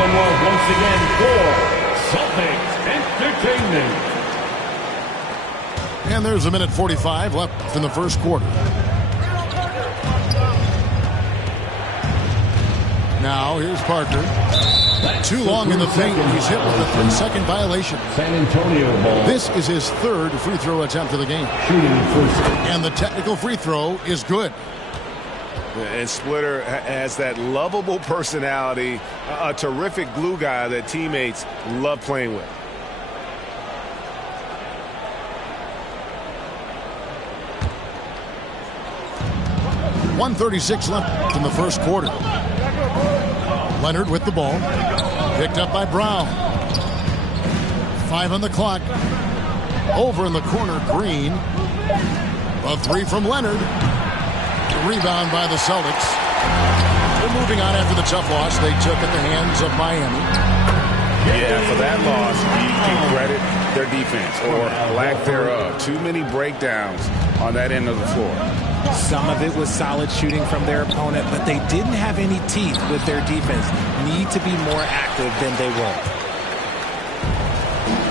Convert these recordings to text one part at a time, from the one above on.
some love once again for Celtics Entertainment. And there's a minute 45 left in the first quarter. Now here's Parker. Too long in the paint. He's hit with a 3-second violation. San Antonio ball. This is his third free throw attempt of the game. Shooting first. And the technical free throw is good. And Splitter has that lovable personality, a terrific glue guy that teammates love playing with. .136 left in the first quarter. Leonard with the ball. Picked up by Brown. 5 on the clock. Over in the corner, Green. A 3 from Leonard. Rebound by the Celtics. They're moving on after the tough loss they took at the hands of Miami. Yeah, for that loss, you can credit their defense, or lack thereof. Too many breakdowns on that end of the floor. Some of it was solid shooting from their opponent, but they didn't have any teeth with their defense. Need to be more active than they were.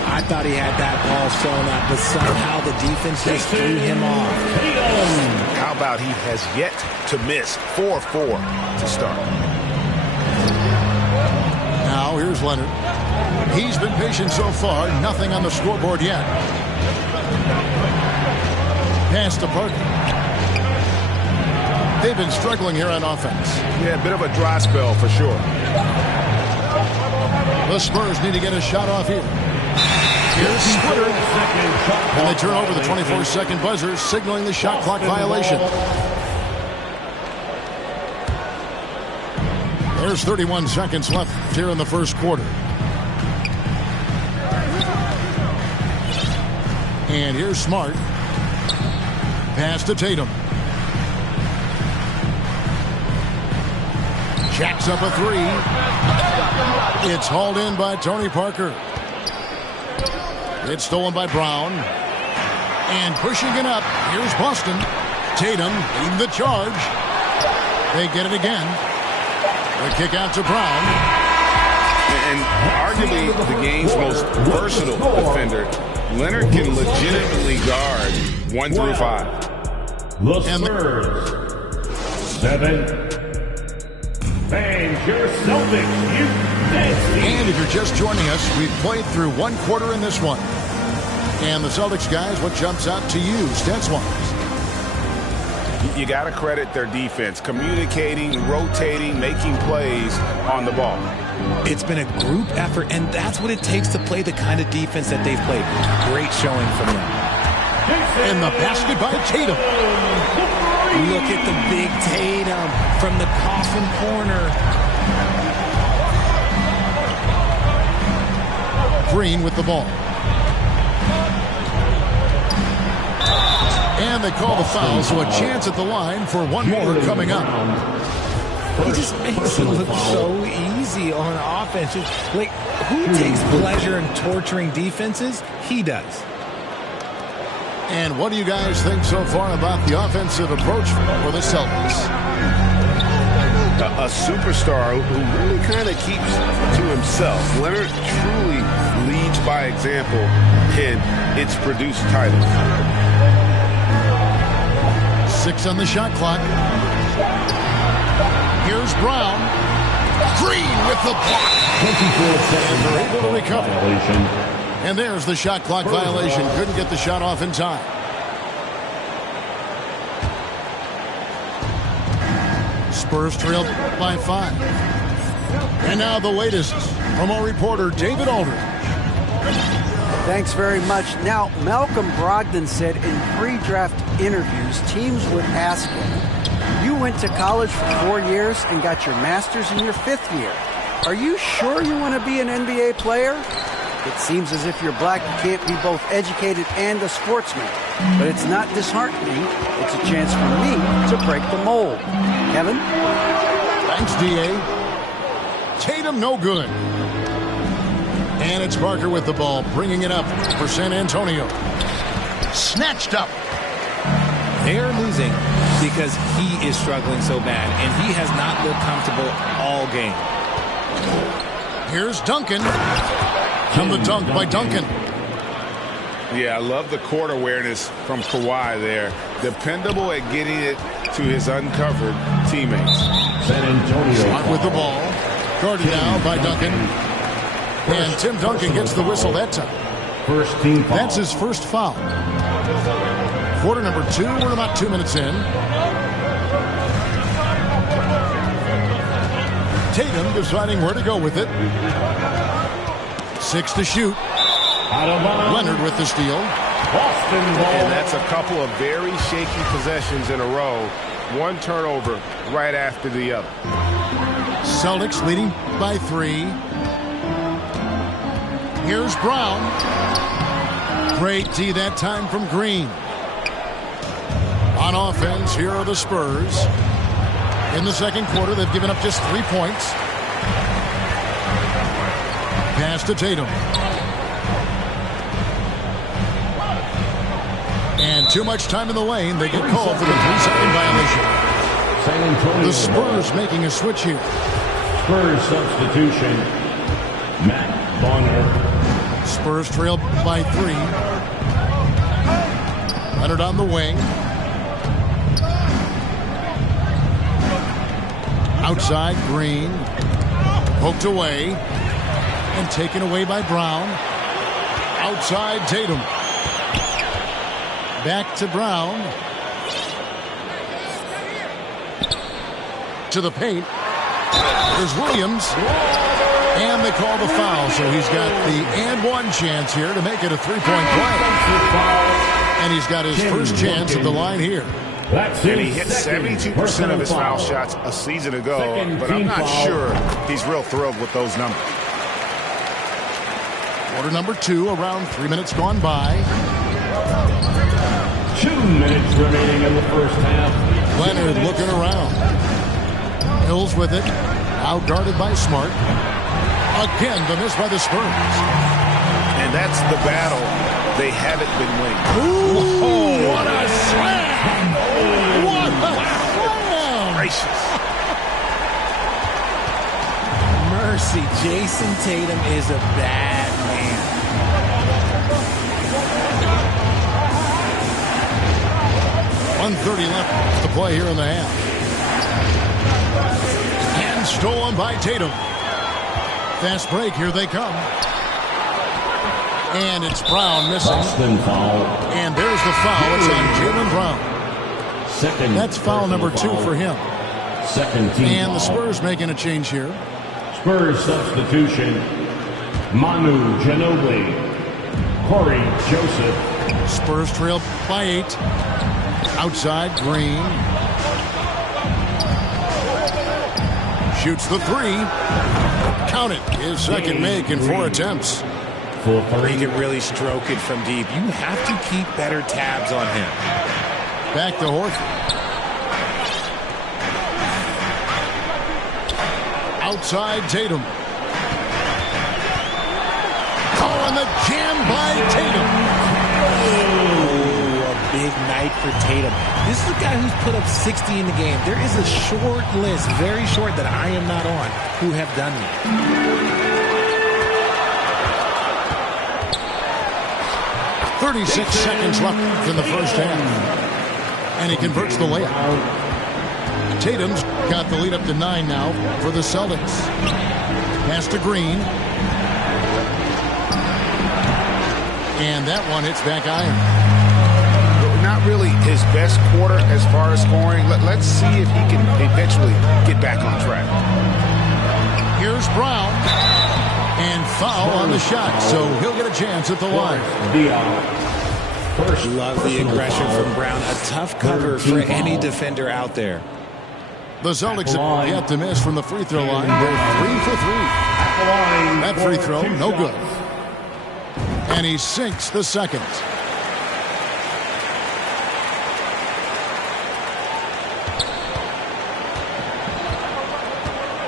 I thought he had that ball sewn up, but somehow the defense just threw him off. How about he has yet to miss 4 of 4 to start? Now here's Leonard. He's been patient so far. Nothing on the scoreboard yet. Pass to Parker. They've been struggling here on offense. Yeah, a bit of a dry spell for sure. The Spurs need to get a shot off here. Here's Splitter. And they turn over the 24-second buzzer, signaling the shot clock violation. There's 31 seconds left here in the first quarter. And here's Smart. Pass to Tatum. Jacks up a 3. It's hauled in by Tony Parker. It's stolen by Brown. And pushing it up, here's Boston. Tatum leading the charge. They get it again. The kick out to Brown. And arguably the game's most versatile defender, Leonard can legitimately guard 1 through 5. The Spurs 7. And your Celtics, you nasty. And if you're just joining us, we've played through one quarter in this one. And the Celtics guys, what jumps out to you, stats-wise? You got to credit their defense, communicating, rotating, making plays on the ball. It's been a group effort, and that's what it takes to play the kind of defense that they've played. Great showing from them. And the basket by Tatum. Look at the big Tatum from the coffin corner. Green with the ball. And they call the foul, so a chance at the line for one more coming up. He just makes it look so easy on offense. Like, who takes pleasure in torturing defenses? He does. And what do you guys think so far about the offensive approach for the Celtics? A superstar who really kind of keeps to himself. Leonard truly leads by example, and it's produced titles. 6 on the shot clock. Here's Brown. Green with the block. 24 seconds. And they're able to recover. Violation. And there's the shot clock violation. Couldn't get the shot off in time. Spurs trailed by 5. And now the latest from our reporter, David Aldridge. Thanks very much. Now, Malcolm Brogdon said in pre-draft interviews, teams would ask him, you went to college for 4 years and got your master's in your 5th year. Are you sure you want to be an NBA player? It seems as if you're black, you can't be both educated and a sportsman. But it's not disheartening. It's a chance for me to break the mold. Kevin? Thanks, D.A. Tatum, no good. And it's Parker with the ball, bringing it up for San Antonio. Snatched up. They're losing because he is struggling so bad, and he has not looked comfortable all game. Here's Duncan. And the dunk by Duncan. Yeah, I love the court awareness from Kawhi there. Dependable at getting it to his uncovered teammates. San Antonio. Smart with the ball. Guarded now by Duncan. And Tim Duncan gets the whistle that time. First team foul. That's his first foul. Quarter number 2. We're about 2 minutes in. Tatum deciding where to go with it. 6 to shoot. Out of bounds. Leonard with the steal. Boston ball. And that's a couple of very shaky possessions in a row. One turnover right after the other. Celtics leading by 3. Here's Brown. Great D that time from Green. On offense, here are the Spurs. In the second quarter, they've given up just 3 points. Pass to Tatum. And too much time in the lane. They get called for the 3-second violation. San Antonio. The Spurs making a switch here. Spurs substitution. Matt Bonner. Spurs trail by 3. Leonard on the wing. Outside, Green. Poked away. And taken away by Brown. Outside, Tatum. Back to Brown. To the paint. There's Williams. And they call the foul, so he's got the and one chance here to make it a 3-point play. And he's got his first chance at the line here. And he hit 72% of his foul shots a season ago, but I'm not sure he's real thrilled with those numbers. Quarter number 2, around 3 minutes gone by. 2 minutes remaining in the first half. Leonard looking around. Hills with it. Out guarded by Smart. Again, the miss by the Spurs. And that's the battle they haven't been winning. Ooh, what a slam! What a slam! Gracious. Mercy, Jason Tatum is a bad man. .130 left to play here in the half. And stolen by Tatum. Fast break, here they come. And it's Brown missing. Boston foul. And there's the foul. It's on Jaylen Brown. Second. That's foul number 2 for him. Second team And foul. the Spurs making a change here. Spurs substitution. Manu Ginobili. Corey Joseph. Spurs trail by 8. Outside, Green. Shoots the 3. Count it. His second make in 4 attempts. For He can really stroke it from deep. You have to keep better tabs on him. Back to Horford. Outside, Tatum. Oh, and the jam by Tatum. Oh, a big night for Tatum. This is a guy who's put up 60 in the game. There is a short list, very short, that I am not on, who have done that. 36 seconds left in the first half. And he converts the layup. Tatum's got the lead up to 9 now for the Celtics. Pass to Green. And that one hits back iron. Not really his best quarter as far as scoring. Let's see if he can eventually get back on track. Here's Brown. And foul on the shot, so he'll get a chance at the line. Love the aggression from Brown. A tough cover for any defender out there. The Celtics have yet to miss from the free throw line. They're 3 for 3. That free throw, no good. And he sinks the second.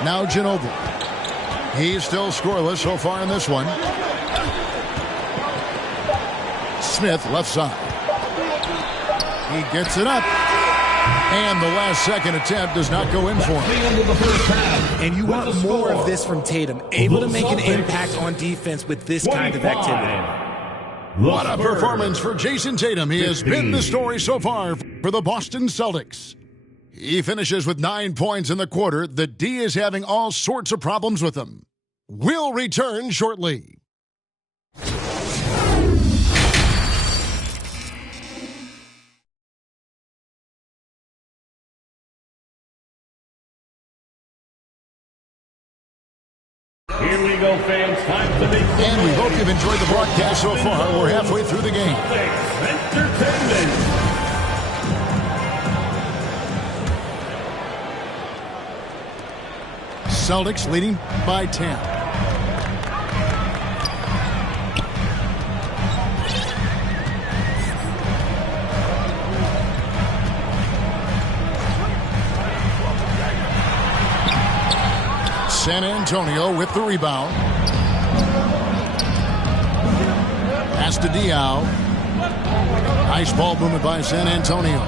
Now Ginobili. He's still scoreless so far in this one. Smith left side. He gets it up. And the last second attempt does not go in for him. The end of the first half. And you want With the more score, of this from Tatum, able to the make an Celtics, impact on defense with this kind of activity. What a performance for Jason Tatum. He has been the story so far for the Boston Celtics. He finishes with 9 points in the quarter. The D is having all sorts of problems with him. We'll return shortly. Here we go, fans. Time to make some And we noise. hope you've enjoyed the broadcast so far. We're halfway through the game. Celtics Entertainment. Celtics leading by 10. San Antonio with the rebound. Pass to Diaw. Nice ball movement by San Antonio.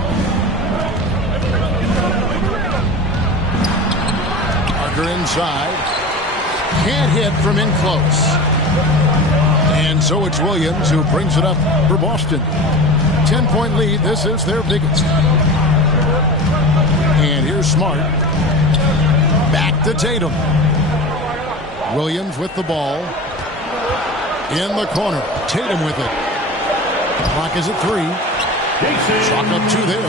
Parker inside. Can't hit from in close. And so it's Williams who brings it up for Boston. 10-point lead. This is their biggest. And here's Smart. Back to Tatum. Williams with the ball. In the corner. Tatum with it. Clock is at 3. Chalk up 2 there.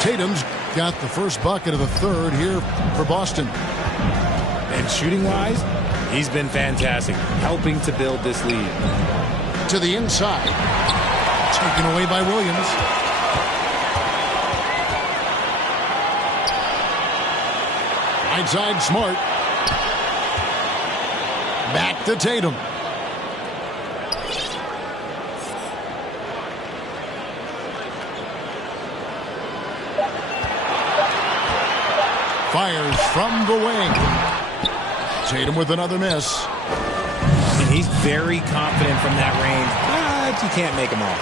Tatum's got the first bucket of the third here for Boston. And shooting-wise, he's been fantastic, helping to build this lead. To the inside. Taken away by Williams. Right side, Smart. Back to Tatum. Fires from the wing. Tatum with another miss. And he's very confident from that range, but you can't make him all.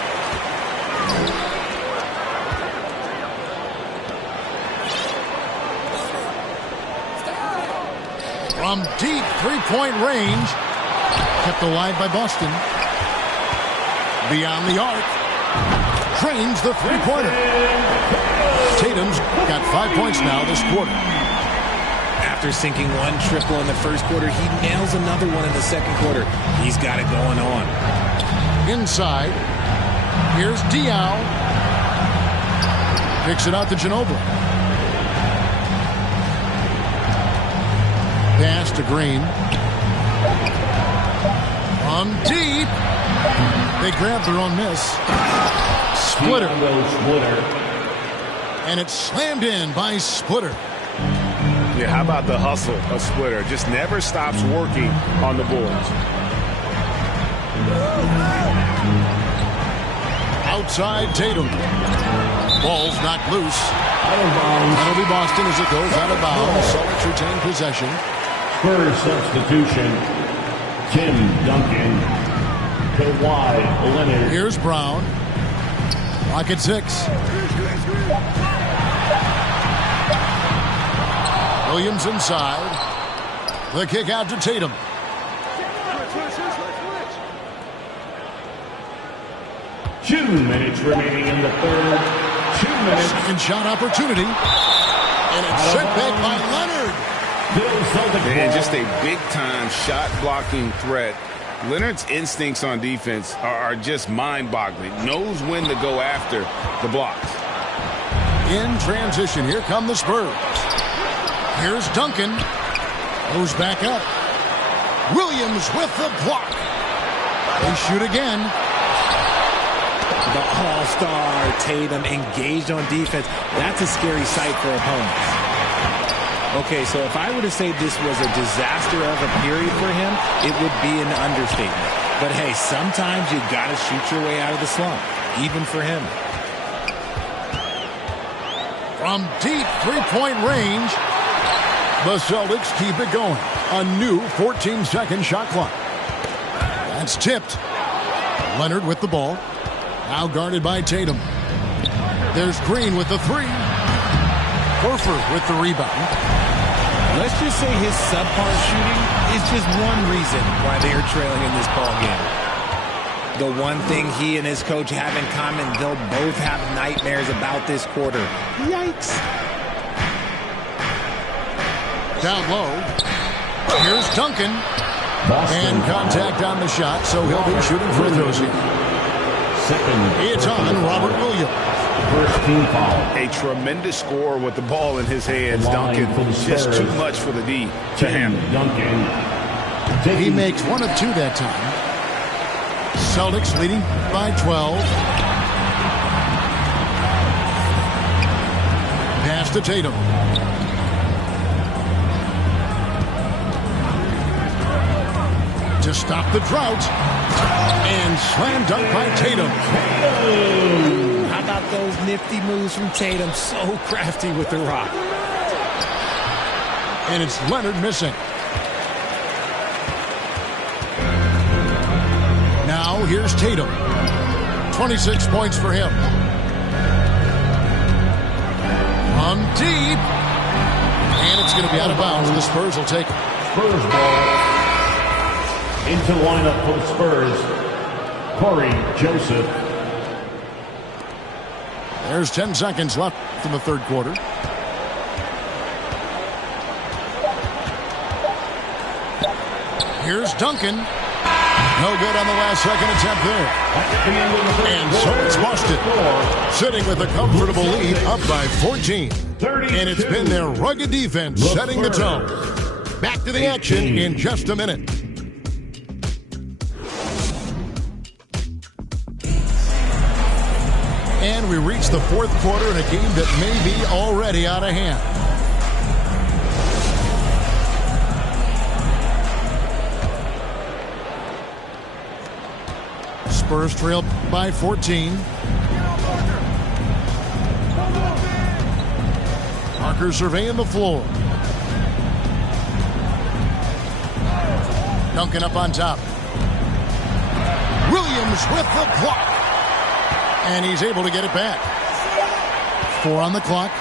From deep three-point range. Kept alive by Boston. Beyond the arc. Drains the three-pointer. Tatum's got 5 points now this quarter. After sinking one triple in the first quarter, he nails another one in the second quarter. He's got it going on. Inside. Here's Diaw. Picks it out to Ginobili. Pass to Green. From deep. They grab their own miss. Splitter. And it's slammed in by Splitter. Yeah, how about the hustle of Splitter? Just never stops working on the boards. Outside Tatum. Ball's knocked loose. That'll be Boston as it goes out of bounds. Celtics retain possession. Spurs substitution. Tim Duncan. Kawhi Leonard. Here's Brown. Clock at 6. Williams inside. The kick out to Tatum. Two minutes remaining in the third. 2 minutes. Second shot opportunity. And it's sent back by Leonard. Man, just a big-time shot-blocking threat. Leonard's instincts on defense are just mind-boggling. Knows when to go after the blocks. In transition, here come the Spurs. Here's Duncan. Goes back up. Williams with the block. They shoot again. The all-star Tatum engaged on defense. That's a scary sight for opponents. Okay, so if I were to say this was a disaster of a period for him, it would be an understatement. But hey, sometimes you got to shoot your way out of the slump, even for him. From deep three-point range, the Celtics keep it going. A new 14-second shot clock. That's tipped. Leonard with the ball. Now guarded by Tatum. There's Green with the three. Horford with the rebound. Let's just say his subpar shooting is just one reason why they are trailing in this ball game. The one thing he and his coach have in common, they'll both have nightmares about this quarter. Yikes. Down low. Here's Duncan. And contact on the shot, so he'll be shooting free throws here. It's on Robert Williams. First team foul. A tremendous score with the ball in his hands. Duncan, just too much for the D to handle. Duncan. He makes one of two that time. Celtics leading by 12. Pass to Tatum. To stop the drought. And slam dunk by Tatum. How about those nifty moves from Tatum? So crafty with the rock. And it's Leonard missing. Now here's Tatum. 26 points for him. From deep. And it's going to be out of bounds. The Spurs will take it. Spurs ball. Into the lineup for the Spurs, Corey Joseph. There's 10 seconds left in the third quarter. Here's Duncan. No good on the last second attempt there. And so it's Boston, sitting with a comfortable lead up by 14. And it's been their rugged defense setting the tone. Back to the action in just a minute. And we reach the fourth quarter in a game that may be already out of hand. Spurs trail by 14. Parker surveying the floor. Duncan up on top. Williams with the block. And he's able to get it back. 4 on the clock.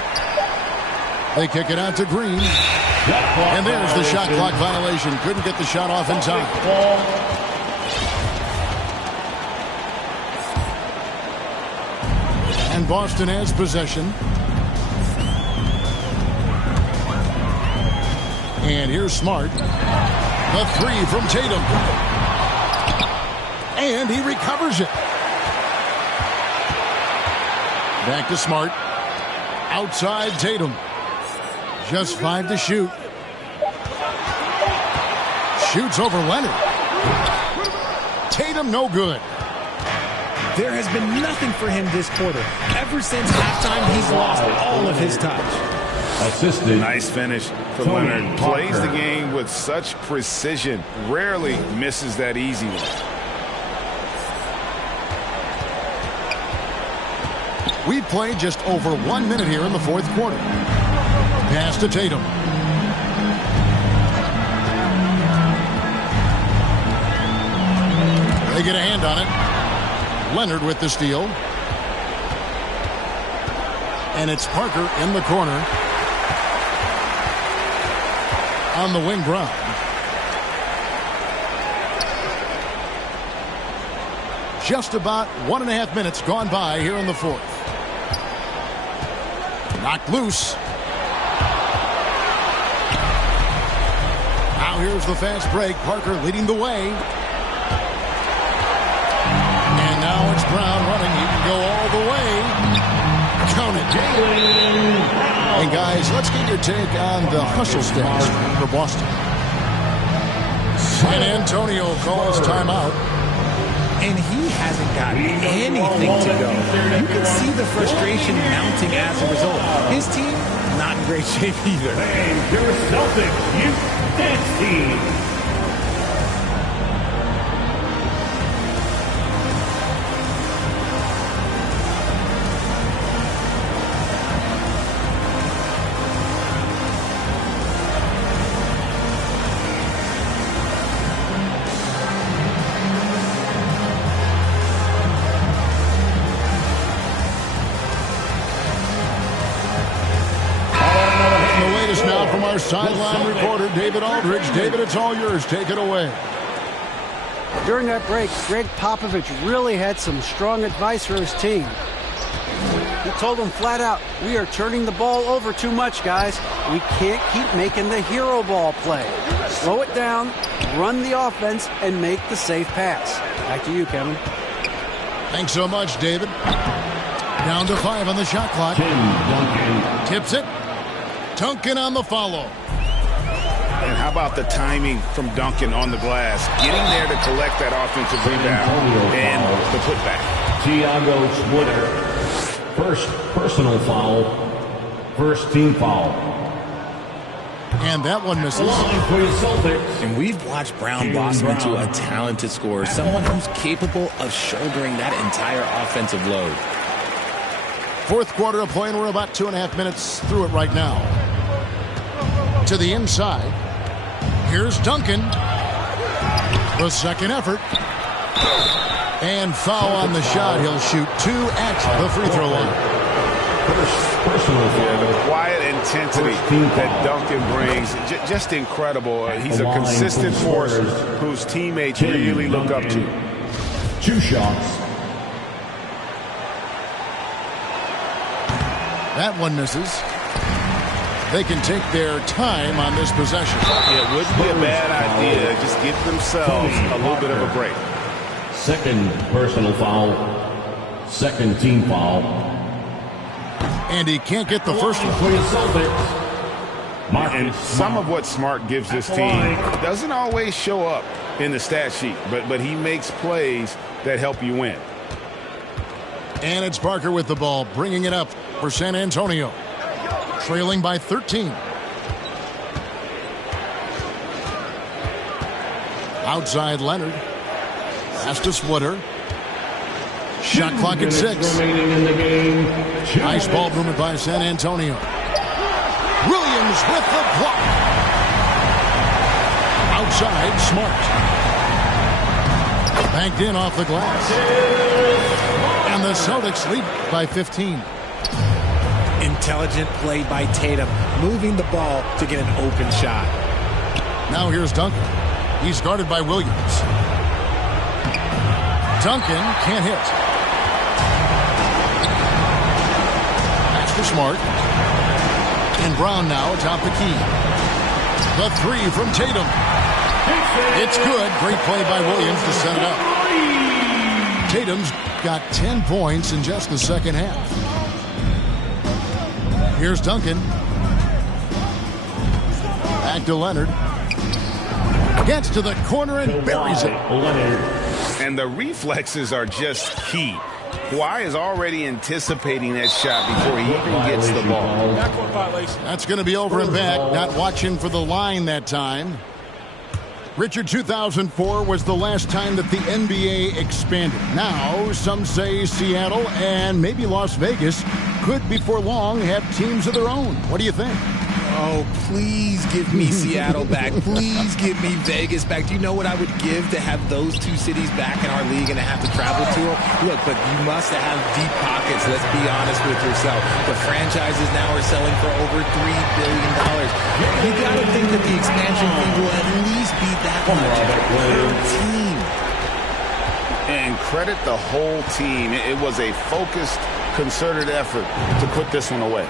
They kick it out to Green. And there's the shot clock violation. Couldn't get the shot off in time. And Boston has possession. And here's Smart. The three from Tatum. And he recovers it. Back to Smart. Outside Tatum. Just 5 to shoot. Shoots over Leonard. Tatum no good. There has been nothing for him this quarter. Ever since halftime, he's lost all of his touch. Assisted. Nice finish for Leonard. Plays the game with such precision. Rarely misses that easy one. We've played just over 1 minute here in the fourth quarter. Pass to Tatum. They get a hand on it. Leonard with the steal. And it's Parker in the corner. On the wing, Brown. Just about 1.5 minutes gone by here in the fourth. Knocked loose. Now here's the fast break. Parker leading the way. And now it's Brown running. He can go all the way. Count it. And guys, let's get your take on the hustle stats for Boston. San Antonio calls timeout. And he hasn't got anything to go. You can see the frustration mounting as a result. His team, not in great shape either. And your Celtics Youth Dance Team. our sideline reporter, David Aldridge. David, it's all yours. Take it away. During that break, Greg Popovich really had some strong advice for his team. He told them flat out, we are turning the ball over too much, guys. We can't keep making the hero ball play. Slow it down, run the offense, and make the safe pass. Back to you, Kevin. Thanks so much, David. Down to 5 on the shot clock. Duncan. Tips it. Duncan on the follow. And how about the timing from Duncan on the glass? Getting there to collect that offensive rebound and the putback. Tiago Splitter. First personal foul. First team foul. And that one misses. Line for the Celtics. And we've watched Brown blossom into a talented scorer, someone who's capable of shouldering that entire offensive load. Fourth quarter of play, and we're about 2.5 minutes through it right now. To the inside. Here's Duncan. The second effort. And foul on the shot. He'll shoot 2 at the free throw line. First personal foul. The quiet intensity that Duncan brings, just incredible. He's a consistent force whose teammates really look up to. 2 shots. That one misses. They can take their time on this possession. Yeah, it wouldn't be a bad idea. Just give themselves a little bit of a break. Second personal foul. Second team foul. And he can't get the first one. For the Celtics. And some of what Smart gives this team doesn't always show up in the stat sheet, but he makes plays that help you win. And it's Parker with the ball, bringing it up for San Antonio. Trailing by 13. Outside Leonard. Pass to Splitter. Shot clock at 6. Remaining in the game. Nice ball movement by San Antonio. Williams with the block. Outside, Smart. Banked in off the glass. And the Celtics lead by 15. Intelligent play by Tatum, moving the ball to get an open shot. Now here's Duncan. He's guarded by Williams. Duncan can't hit. Pass to Smart. And Brown now atop the key. The 3 from Tatum. It's good. Great play by Williams to set it up. Tatum's got 10 points in just the second half. Here's Duncan. Back to Leonard. Gets to the corner and buries it. And the reflexes are just key. Kawhi is already anticipating that shot before he even gets the ball. That's going to be over and back. Not watching for the line that time. Richard, 2004 was the last time that the NBA expanded. Now, some say Seattle and maybe Las Vegas could before long have teams of their own. What do you think? Oh, please give me Seattle back. Please give me Vegas back. Do you know what I would give to have those 2 cities back in our league and to have to travel to them? Look, but you must have deep pockets. Let's be honest with yourself. The franchises now are selling for over $3 billion. You got to think that the expansion fee will at least be that much per team. And credit the whole team. It was a focused, concerted effort to put this one away.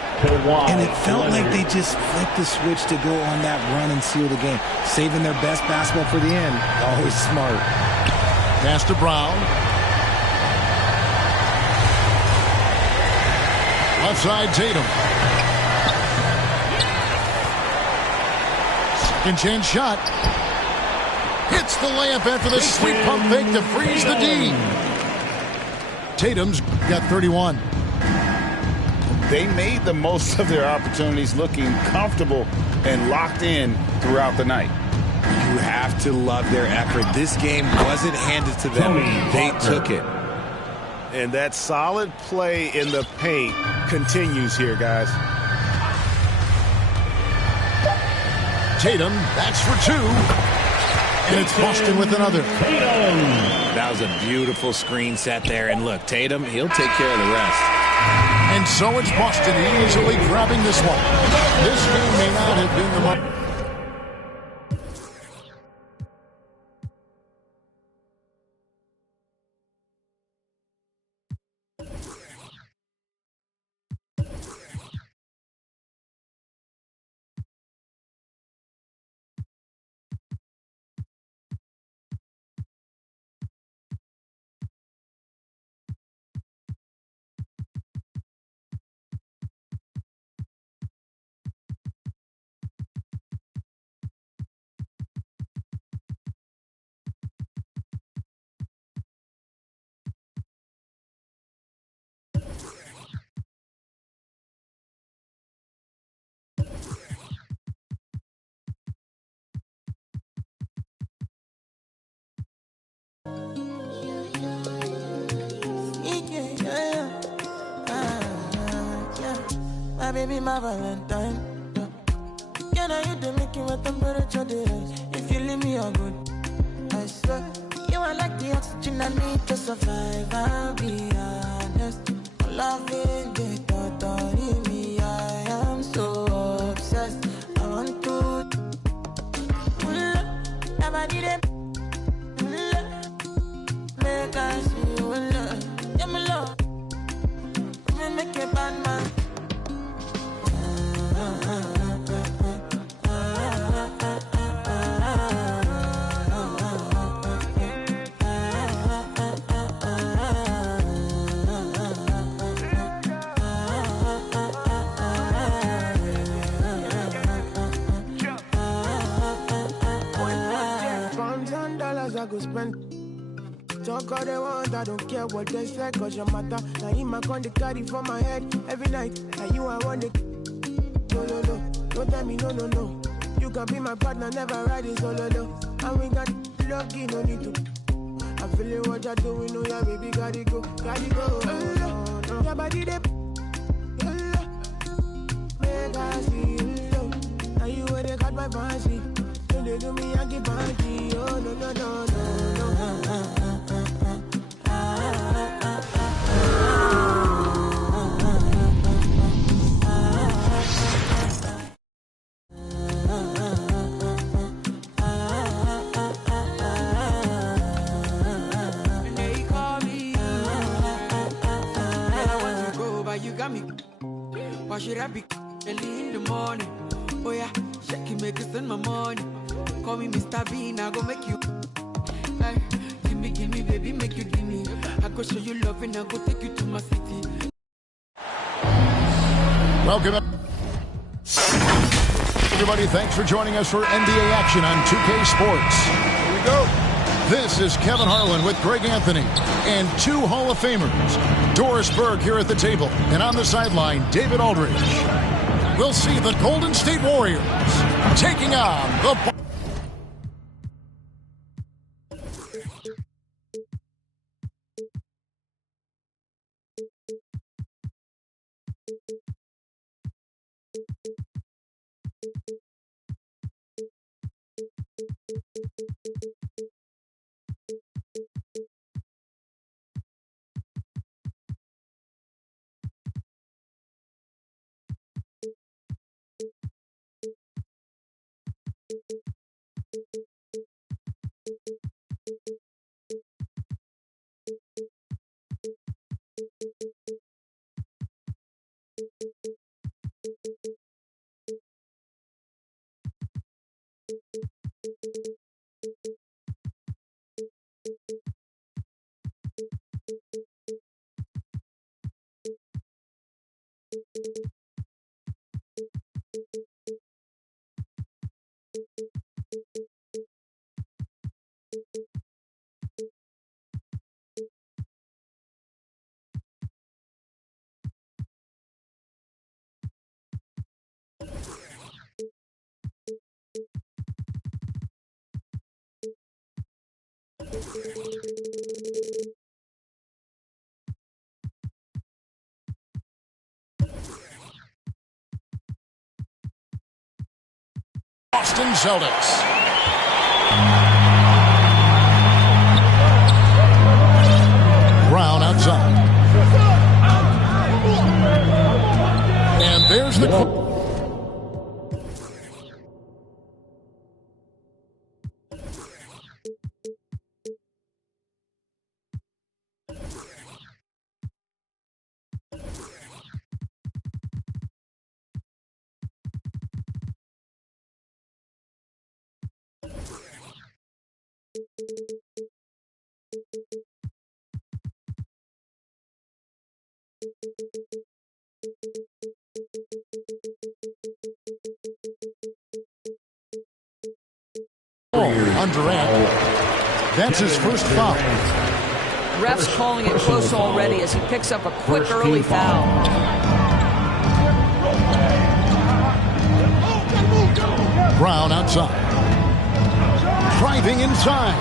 And it felt like they just flipped the switch to go on that run and seal the game. Saving their best basketball for the end. Always smart. Pass to Brown. Left side, Tatum. Second chance shot. Hits the layup after the sweet pump fake to freeze the D. Tatum's got 31. They made the most of their opportunities, looking comfortable and locked in throughout the night. You have to love their effort. This game wasn't handed to them. They took it. And that solid play in the paint continues here, guys. Tatum, that's for 2. And it's Boston with another. That was a beautiful screen set there. And look, Tatum, he'll take care of the rest. And so it's Boston easily grabbing this one. This game may not have been the most... My baby, my Valentine. Can I you to make you a temperature rise? If you leave me a good, I swear. You are like the oxygen I need to survive. I'll be honest. Loving the thought of me, I am so obsessed. I want to never did it. Make I see you love. Yeah, my love. Make a bad man. I go spend. Talk all they want, I don't care what they say, cause your matter. Now in my con, they carry for my head every night. And you, I want it. No, don't tell me no. You can be my partner, never ride it solo, though. And we got lucky, no need to. I'm feeling what you're doing, oh yeah, baby, gotta go. No. Your body, they make I see you low. Now you where they got my fancy. They do me Yankee Panty, oh no. They call me, and I want to go, but you got me. Why should I be early in the morning? Oh yeah, shake it, make it spend my money. Call me Mr. Bean, I go make you. Hey, give me, baby, make you give me. I go show you love and I go take you to my city. Welcome, everybody. Thanks for joining us for NBA action on 2K Sports. Here we go. This is Kevin Harlan with Greg Anthony and two Hall of Famers. Doris Burke here at the table, and on the sideline, David Aldridge. We'll see the Golden State Warriors taking on the... Boston Celtics. Brown outside. There's the... on Durant. That's his first foul. Ref's calling it close already as he picks up a quick early foul. Brown outside. Driving inside.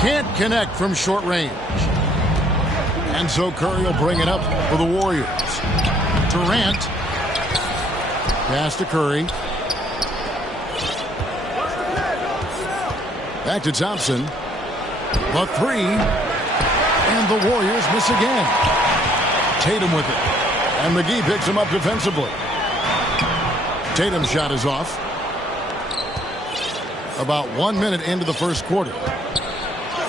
Can't connect from short range. And so Curry will bring it up for the Warriors. Durant. Pass to Curry. Back to Thompson. The three. And the Warriors miss again. Tatum with it. And McGee picks him up defensively. Tatum's shot is off. About 1 minute into the first quarter.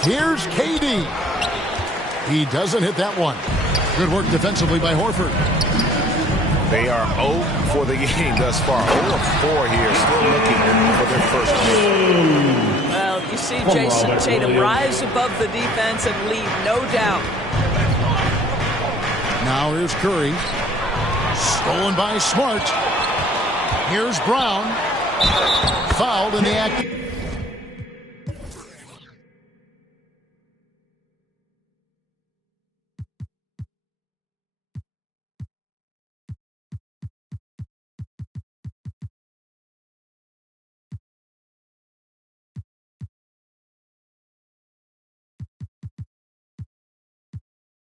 Here's KD. He doesn't hit that one. Good work defensively by Horford. They are 0 for the game thus far. 0 of 4 here, still looking for their first win. Well, you see Jason Tatum rise above the defense and lead, no doubt. Now here's Curry. Stolen by Smart. Here's Brown. Fouled in the act.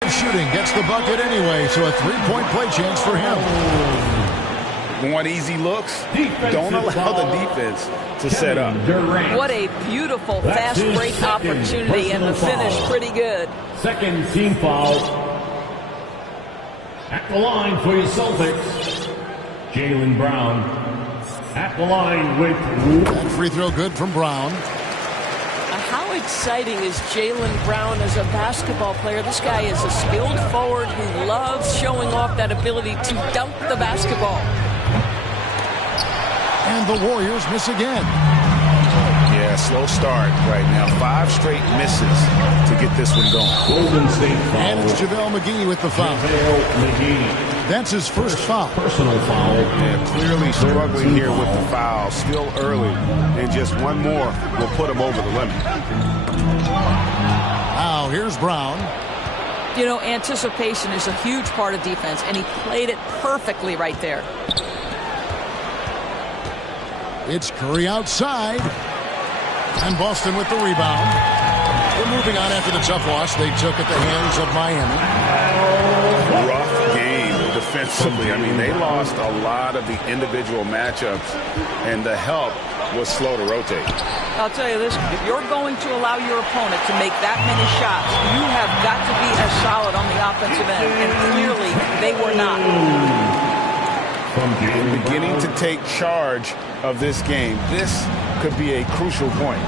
Shooting gets the bucket anyway, so a three-point play chance for him. Want easy looks? Don't allow the defense to set up. What a beautiful fast break opportunity, and the finish pretty good. Second team foul. At the line for your Celtics, Jaylen Brown. At the line with... That free throw good from Brown. How exciting is Jaylen Brown as a basketball player? This guy is a skilled forward who loves showing off that ability to dunk the basketball. And the Warriors miss again. Yeah, slow start right now. 5 straight misses to get this one going. Golden State foul. And it's JaVale McGee with the foul. That's his first foul. Personal foul. Yeah, clearly struggling here with the foul. Still early. And just one more will put him over the limit. Now here's Brown. You know, anticipation is a huge part of defense, and he played it perfectly right there. It's Curry outside. And Boston with the rebound. We're moving on after the tough loss they took at the hands of Miami. Rough game defensively. I mean, they lost a lot of the individual matchups, and the help was slow to rotate. I'll tell you this, if you're going to allow your opponent to make that many shots, you have got to be as solid on the offensive end, and clearly they were not. Beginning to take charge of this game. This could be a crucial point.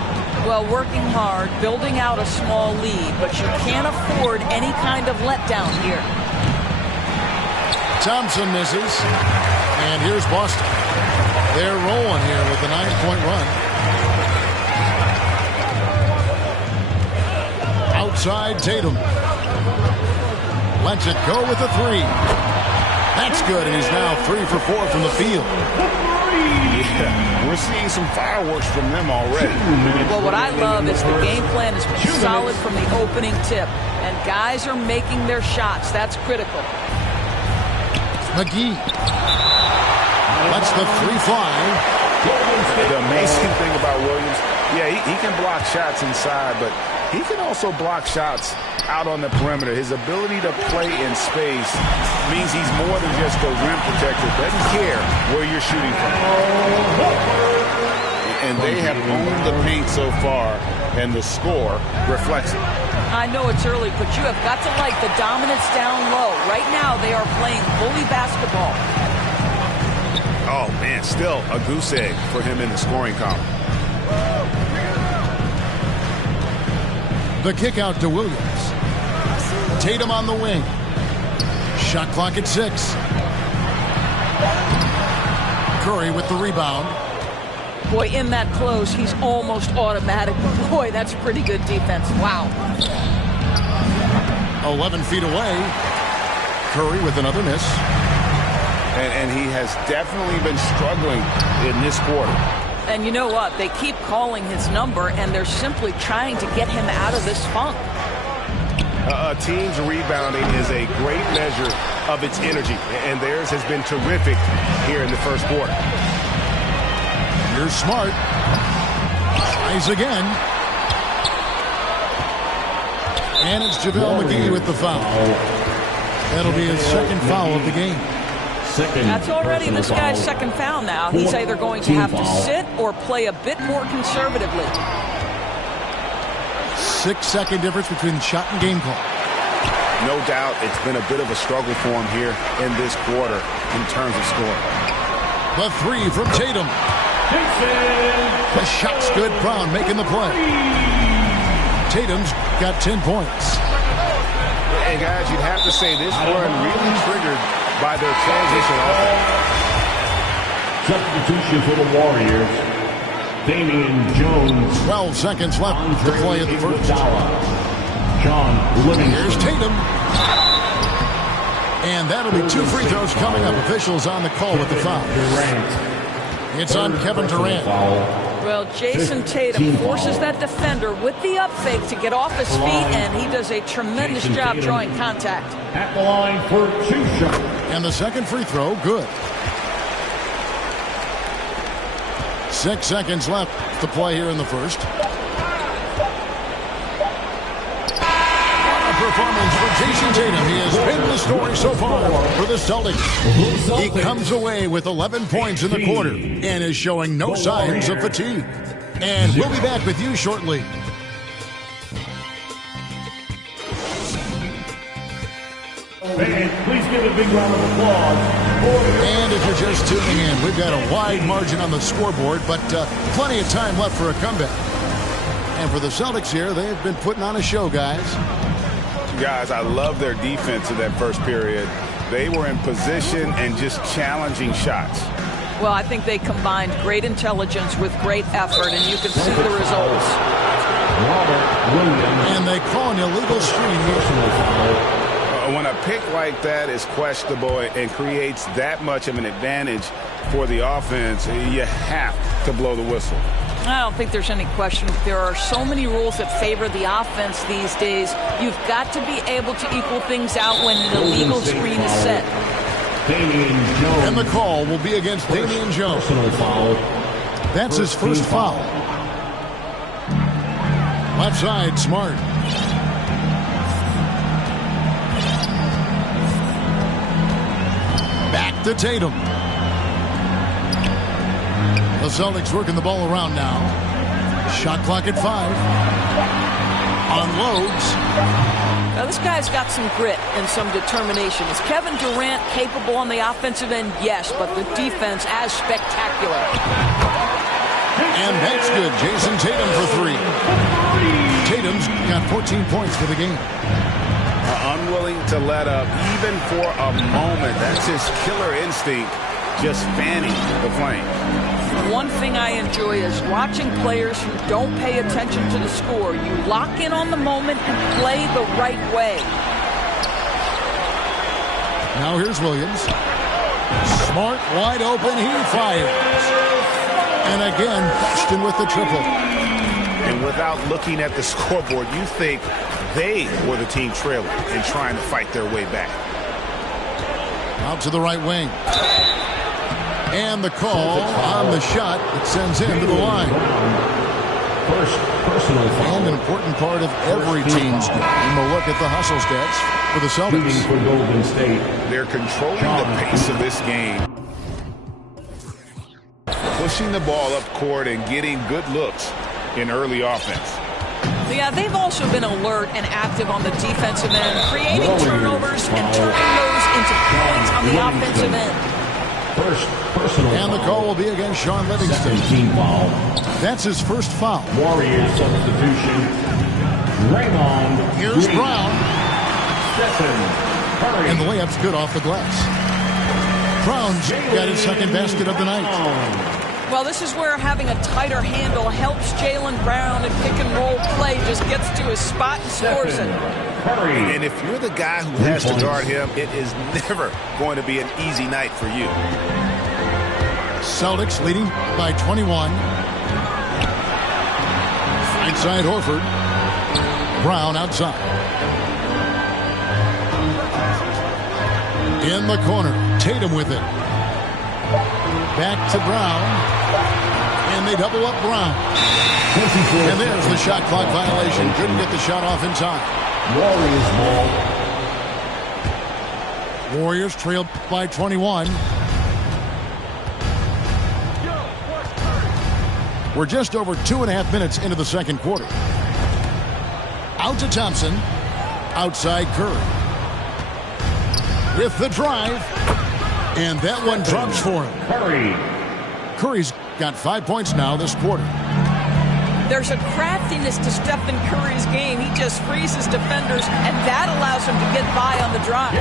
Well, working hard, building out a small lead, but you can't afford any kind of letdown here. Thompson misses. And here's Boston. They're rolling here with a 9-point run. Outside Tatum. Lets it go with a three. That's good, and he's now 3 for 4 from the field. Yeah, we're seeing some fireworks from them already. Well, what I love is the game plan has been solid from the opening tip, and guys are making their shots. That's critical. McGee lets the three fly. The amazing thing about Williams, yeah, he can block shots inside, but he can also block shots out on the perimeter. His ability to play in space means he's more than just a rim protector. Doesn't care where you're shooting from. And they have owned the paint so far, and the score reflects it. I know it's early, but you have got to like the dominance down low. Right now, they are playing bully basketball. Oh, man, still a goose egg for him in the scoring column. The kick out to Williams. Tatum on the wing. Shot clock at 6. Curry with the rebound. Boy, in that close, he's almost automatic. Boy, that's pretty good defense. Wow. 11 feet away. Curry with another miss. And he has definitely been struggling in this quarter. And you know what? They keep calling his number, and they're simply trying to get him out of this funk. A team's rebounding is a great measure of its energy, and theirs has been terrific here in the first quarter. Here's Smart. Tries again. And it's JaVale McGee with the foul. That'll be his second foul of the game. That's already this guy's second foul now. He's either going to have to sit or play a bit more conservatively. 6-second difference between shot and game call. No doubt it's been a bit of a struggle for him here in this quarter in terms of scoring. The 3 from Tatum. The shot's good. Brown making the play. Tatum's got 10 points. And guys, you'd have to say this run really triggered by their transition offense. Substitution for the Warriors. Damian Jones. 12 seconds left to play in the first. John Livingston. Here's Tatum. And that'll be 2 free throws coming up. Officials on the call with the foul. It's on Kevin Durant. Well, Jason Tatum forces that defender with the up fake to get off his feet, and he does a tremendous job drawing contact. At the line for 2 shots. And the second free throw, good. 6 seconds left to play here in the first. Performance for Jason Tatum. He has been the story so far for the Celtics. He comes away with 11 points in the quarter and is showing no signs of fatigue. And we'll be back with you shortly. Fans, please give a big round of applause. And if you're just tuning in, we've got a wide margin on the scoreboard, but plenty of time left for a comeback. And for the Celtics here, they've been putting on a show, guys. Guys, I love their defense in that first period. They were in position and just challenging shots. Well, I think they combined great intelligence with great effort, and you can see the results. And they call an illegal screen. When a pick like that is questionable and creates that much of an advantage for the offense, you have to blow the whistle. I don't think there's any question. There are so many rules that favor the offense these days. You've got to be able to equal things out when an illegal screen is set. And the call will be against Damian Jones. That's his first foul. Left side, Smart. Back to Tatum. The Celtics working the ball around now. Shot clock at 5. Unloads. Now this guy's got some grit and some determination. Is Kevin Durant capable on the offensive end? Yes, but the defense as spectacular. And that's good. Jason Tatum for 3. Tatum's got 14 points for the game. Unwilling to let up even for a moment. That's his killer instinct, just fanning the flame. One thing I enjoy is watching players who don't pay attention to the score. You lock in on the moment and play the right way. Now here's Williams. Smart, wide open, he fires. And again, Boston with the triple. And without looking at the scoreboard, you think they were the team trailing and trying to fight their way back. Out to the right wing. And the call on the shot that sends him to the line. First personal foul. And an important part of every team's game. We'll look at the hustle stats for the Celtics. For Golden State. They're controlling the pace of this game. Pushing the ball up court and getting good looks in early offense. Yeah, they've also been alert and active on the defensive end, creating turnovers and turning those into points on the offensive end. first personal And the call will be against Sean Livingston. Second team foul. That's his first foul. Warriors substitution. Raymond Here's Green. Brown. Stephen Curry. And the layup's good off the glass. Brown's got his second basket of the night. Well, this is where having a tighter handle helps Jaylen Brown in pick and roll play. Just gets to his spot and scores it. Curry. And if you're the guy who has to guard him, it is never going to be an easy night for you. Celtics leading by 21. Inside Horford. Brown outside. In the corner. Tatum with it. Back to Brown. And they double up Brown. And there's the shot clock violation. Couldn't get the shot off in time. Warriors ball. Warriors trail by 21. We're just over 2.5 minutes into the second quarter. Out to Thompson. Outside Curry. With the drive. And that one drops for him. Curry. Curry's got 5 points now this quarter. There's a craftiness to Stephen Curry's game. He just freezes defenders, and that allows him to get by on the drive.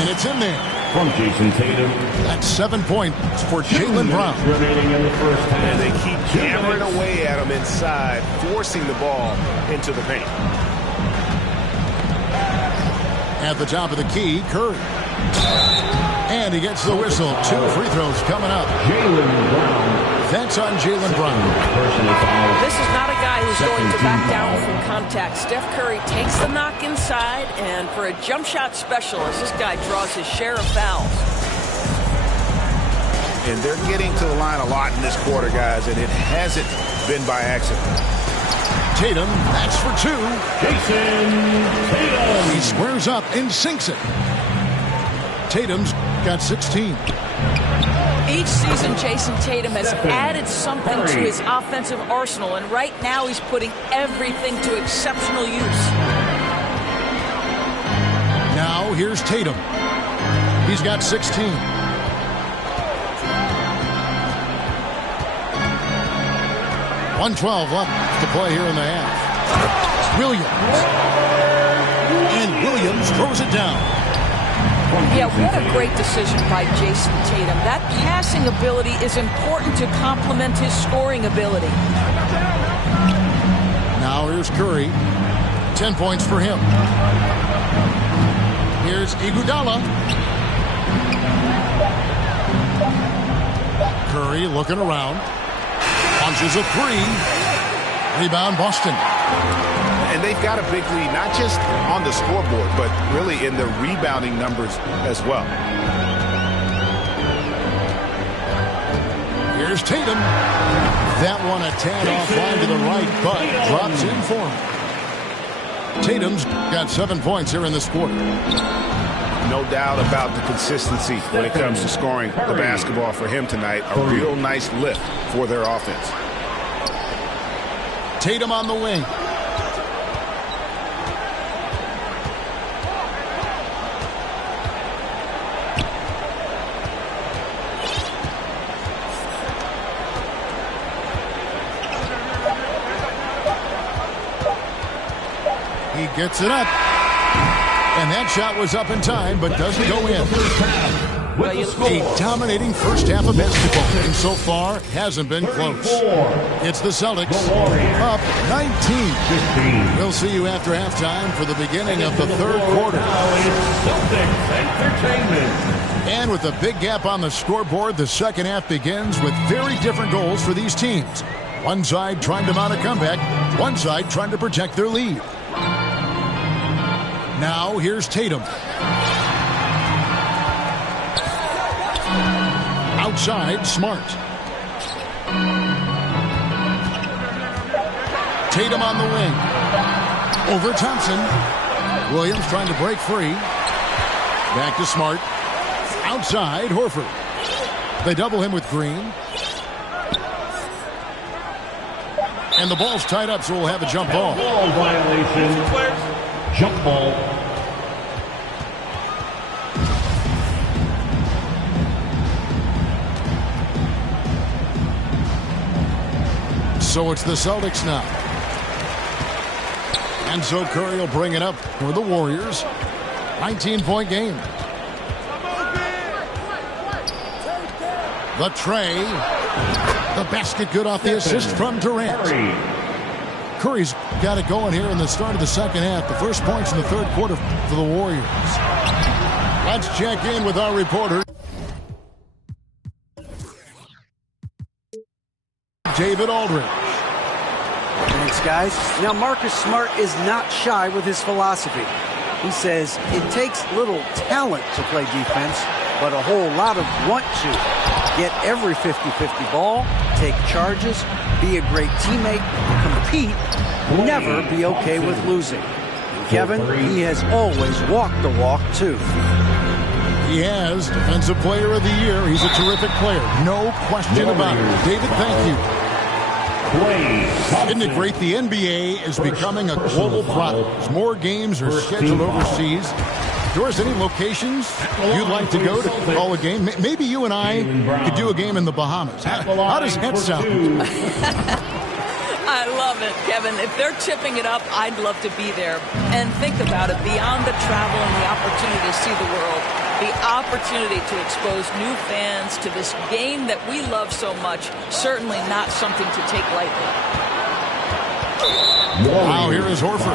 And it's in there. From Jason Tatum. That's 7 points for Jaylen Brown. Remaining in the first half. And they keep hammering away at him inside, forcing the ball into the paint. At the top of the key, Curry. And he gets the whistle. 2 free throws coming up. Jaylen Brown. That's on Jaylen Brown. Personal foul. This is not a guy who's going to back down from contact. Steph Curry takes the knock inside, and for a jump shot specialist, this guy draws his share of fouls. And they're getting to the line a lot in this quarter, guys, and it hasn't been by accident. Tatum, that's for 2. Jason Tatum. He squares up and sinks it. Tatum's got 16. Each season, Jason Tatum has added something to his offensive arsenal, and right now he's putting everything to exceptional use. Now here's Tatum. He's got 16. .112 left to play here in the half. Williams. And Williams throws it down. Yeah, what a great decision by Jason Tatum. That passing ability is important to complement his scoring ability. Now here's Curry. 10 points for him. Here's Iguodala. Curry looking around. Punches a 3. Rebound Boston. And they've got a big lead, not just on the scoreboard, but really in the rebounding numbers as well. Here's Tatum. That one a tad offline to the right, but drops in for him. Tatum's got 7 points here in this quarter. No doubt about the consistency when it comes to scoring the basketball for him tonight. A real nice lift for their offense. Tatum on the wing. He gets it up. And that shot was up in time, but doesn't go in. A dominating first half of basketball. And so far, hasn't been close. It's the Celtics up 19. We'll see you after halftime for the beginning of the third quarter. And with a big gap on the scoreboard, the second half begins with very different goals for these teams. One side trying to mount a comeback, one side trying to protect their lead. Now here's Tatum. Outside, Smart. Tatum on the wing. Over Thompson. Williams trying to break free. Back to Smart. Outside, Horford. They double him with Green. And the ball's tied up, so we'll have a jump ball. Ball violation. Jump ball. So it's the Celtics now. And so Curry will bring it up for the Warriors. 19-point game. The tray. The basket good off the assist from Durant. Curry's got it going here in the start of the second half. The first points in the third quarter for the Warriors. Let's check in with our reporter, David Aldridge. Thanks, guys. Now, Marcus Smart is not shy with his philosophy. He says it takes little talent to play defense, but a whole lot of want to. Get every 50-50 ball, take charges, be a great teammate, compete, never be okay with losing. And Kevin, he has always walked the walk, too. He has Defensive Player of the Year. He's a terrific player. No question about it. David, thank you. Isn't it great? The NBA is becoming a global product. More games are scheduled overseas. Doris, any locations you'd like to go to call a game? Maybe you and I could do a game in the Bahamas. How does that sound? I love it, Kevin. If they're tipping it up, I'd love to be there. And think about it, beyond the travel and the opportunity to see the world, the opportunity to expose new fans to this game that we love so much, certainly not something to take lightly. Now here is Horford.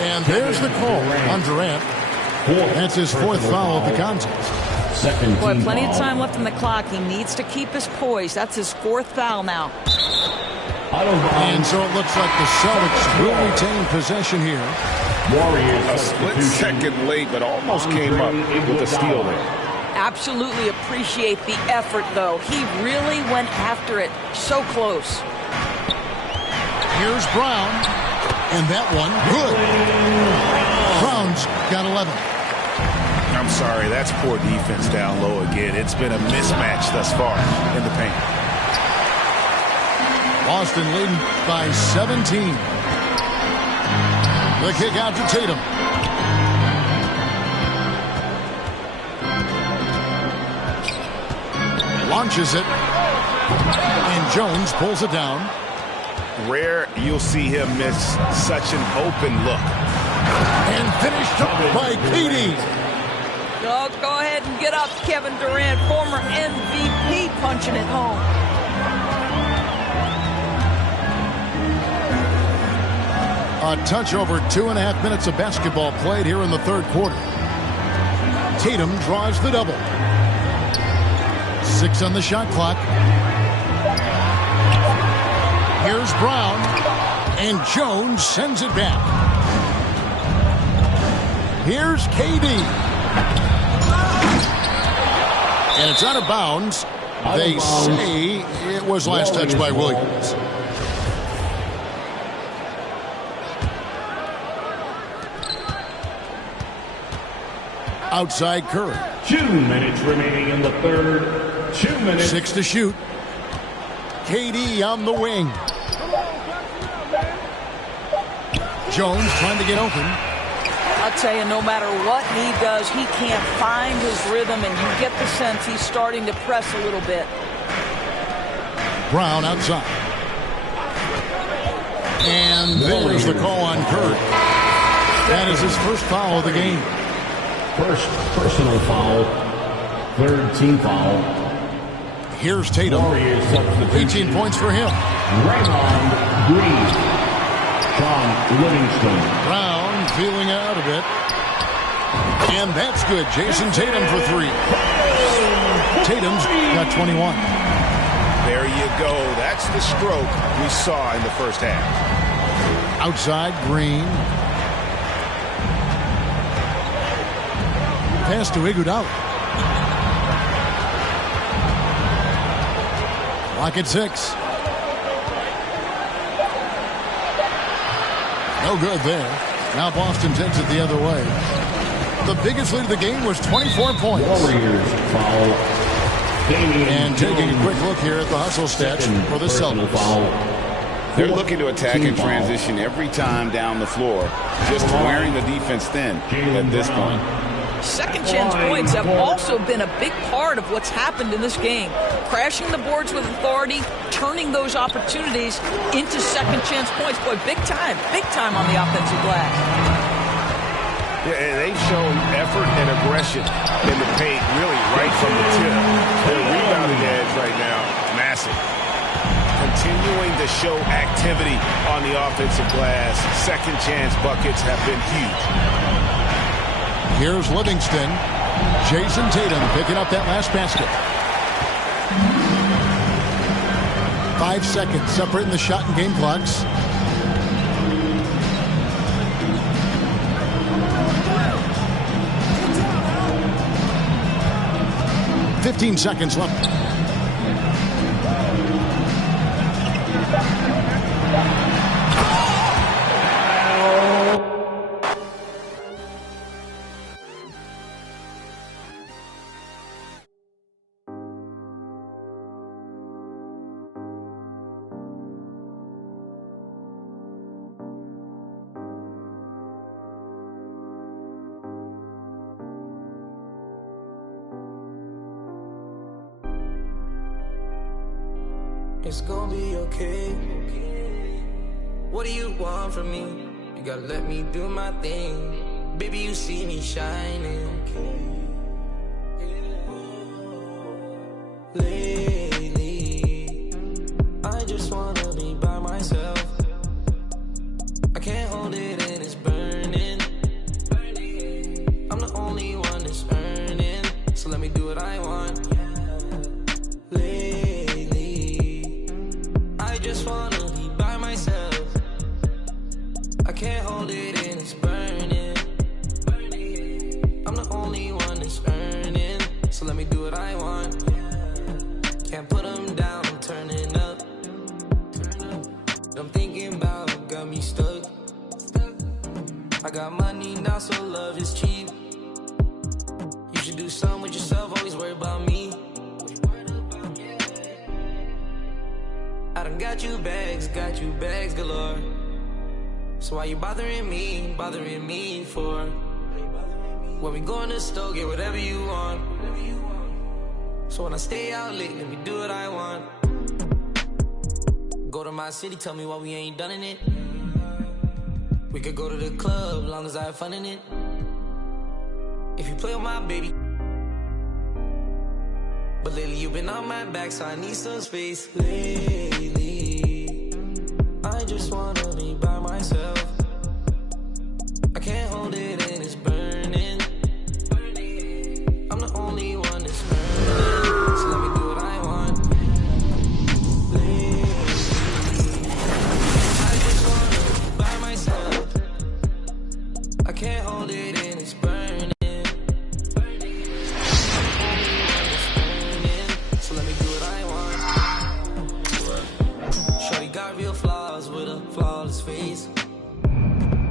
And there's the call on Durant. That's his fourth foul of the contest. Boy, plenty of time left on the clock. He needs to keep his poise. That's his fourth foul now. And so it looks like the Celtics will retain possession here. A split second late, but almost came up with a steal there. Absolutely appreciate the effort, though. He really went after it. So close. Here's Brown. And that one, good. Brown's got 11. I'm sorry, that's poor defense down low again. It's been a mismatch thus far in the paint. Boston leading by 17. The kick out to Tatum. Launches it. And Jones pulls it down. Rare you'll see him miss such an open look. And finished up by KD. Oh, go ahead and get up, Kevin Durant, former MVP, punching it home. A touch over 2.5 minutes of basketball played here in the third quarter. Tatum draws the double. 6 on the shot clock. Here's Brown. And Jones sends it back. Here's KD. And it's out of bounds. They say it was last touched by Williams. Outside Curry. 2 minutes remaining in the third. 2 minutes. 6 to shoot. KD on the wing. Jones trying to get open. I'll tell you, no matter what he does, he can't find his rhythm, and you get the sense he's starting to press a little bit. Brown outside. And there's the call on Curry. That is his first foul of the game. First personal foul. Third team foul. Here's Tatum. 18 points for him. Raymond Green. Sean Livingston. Brown feeling out a bit. And that's good. Jason Tatum for 3. Tatum's got 21. There you go. That's the stroke we saw in the first half. Outside Green. Pass to Iguodala. Clock at 6. No good there. Now Boston takes it the other way. The biggest lead of the game was 24 points. Warriors foul. And taking a quick look here at the hustle stats for the Celtics. They're looking to attack in transition every time down the floor, just wearing the defense thin at this point. Second chance points have also been a big part of what's happened in this game. Crashing the boards with authority, turning those opportunities into second chance points. Boy, big time on the offensive glass. Yeah, and they've shown effort and aggression in the paint, really right from the tip. Their rebounding edge right now, massive. Continuing to show activity on the offensive glass. Second chance buckets have been huge. Here's Livingston. Jason Tatum picking up that last basket. 5 seconds separating the shot and game clocks. $15 seconds left. It's gonna be okay. What do you want from me? You gotta let me do my thing. Baby, you see me shining. Lately, I just wanna be by myself. I can't hold it and it's burning. I'm the only one that's earning, so let me do what I want. Just wanna be by myself. I can't hold it and it's burning. I'm the only one that's earning, so let me do what I want. Can't put them down, I'm turning up. I'm thinking about got me stuck. I got money now, so love is cheap. You should do something with yourself, always worry about me. I done got you bags galore. So why you bothering me for? When we go in the store, get whatever you want. So when I stay out late, let me do what I want. Go to my city, tell me why we ain't done in it. We could go to the club, long as I have fun in it. If you play with my baby. But lately you've been on my back, so I need some space. Lately, I just wanna be by myself. I can't hold it and it's burning. I'm the only one that's burning, so let me do what I want. Lately, I just wanna be by myself. I can't hold it and it's burning. Real flaws with a flawless face.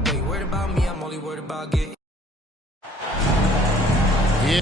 Wait, worried about me, I'm only worried about getting. Yeah.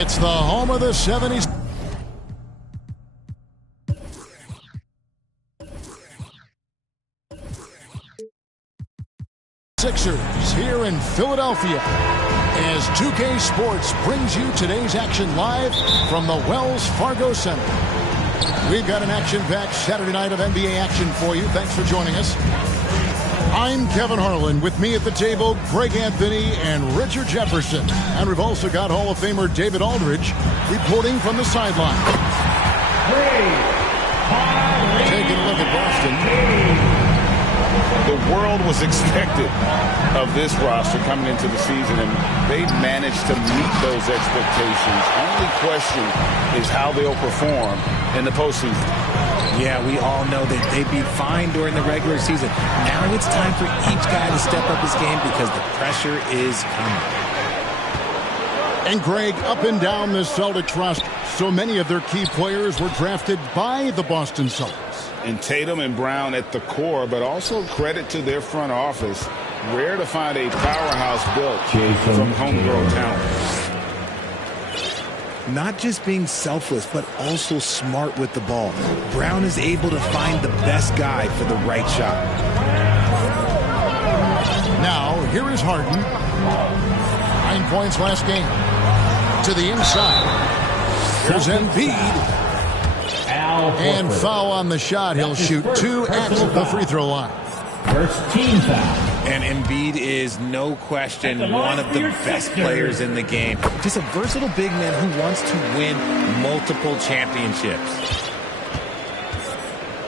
It's the home of the 70s. 76ers here in Philadelphia as 2K Sports brings you today's action live from the Wells Fargo Center. We've got an action-packed Saturday night of NBA action for you. Thanks for joining us. I'm Kevin Harlan. With me at the table, Greg Anthony and Richard Jefferson. And we've also got Hall of Famer David Aldridge reporting from the sideline. Taking a look at Boston. The world was expected of this roster coming into the season, and they've managed to meet those expectations. Only question is how they'll perform in the postseason. Yeah, we all know that they'd be fine during the regular season. Now it's time for each guy to step up his game because the pressure is coming. And Greg, up and down the Celtics roster, so many of their key players were drafted by the Boston Celtics. And Tatum and Brown at the core, but also credit to their front office. Rare to find a powerhouse built from homegrown talent. Not just being selfless, but also smart with the ball. Brown is able to find the best guy for the right shot. Now, here is Harden. 9 points last game. To the inside. Here's Embiid. And foul on the shot. He'll shoot 2 at the free throw line. First team foul. And Embiid is, no question, one of the best players in the game. Just a versatile big man who wants to win multiple championships.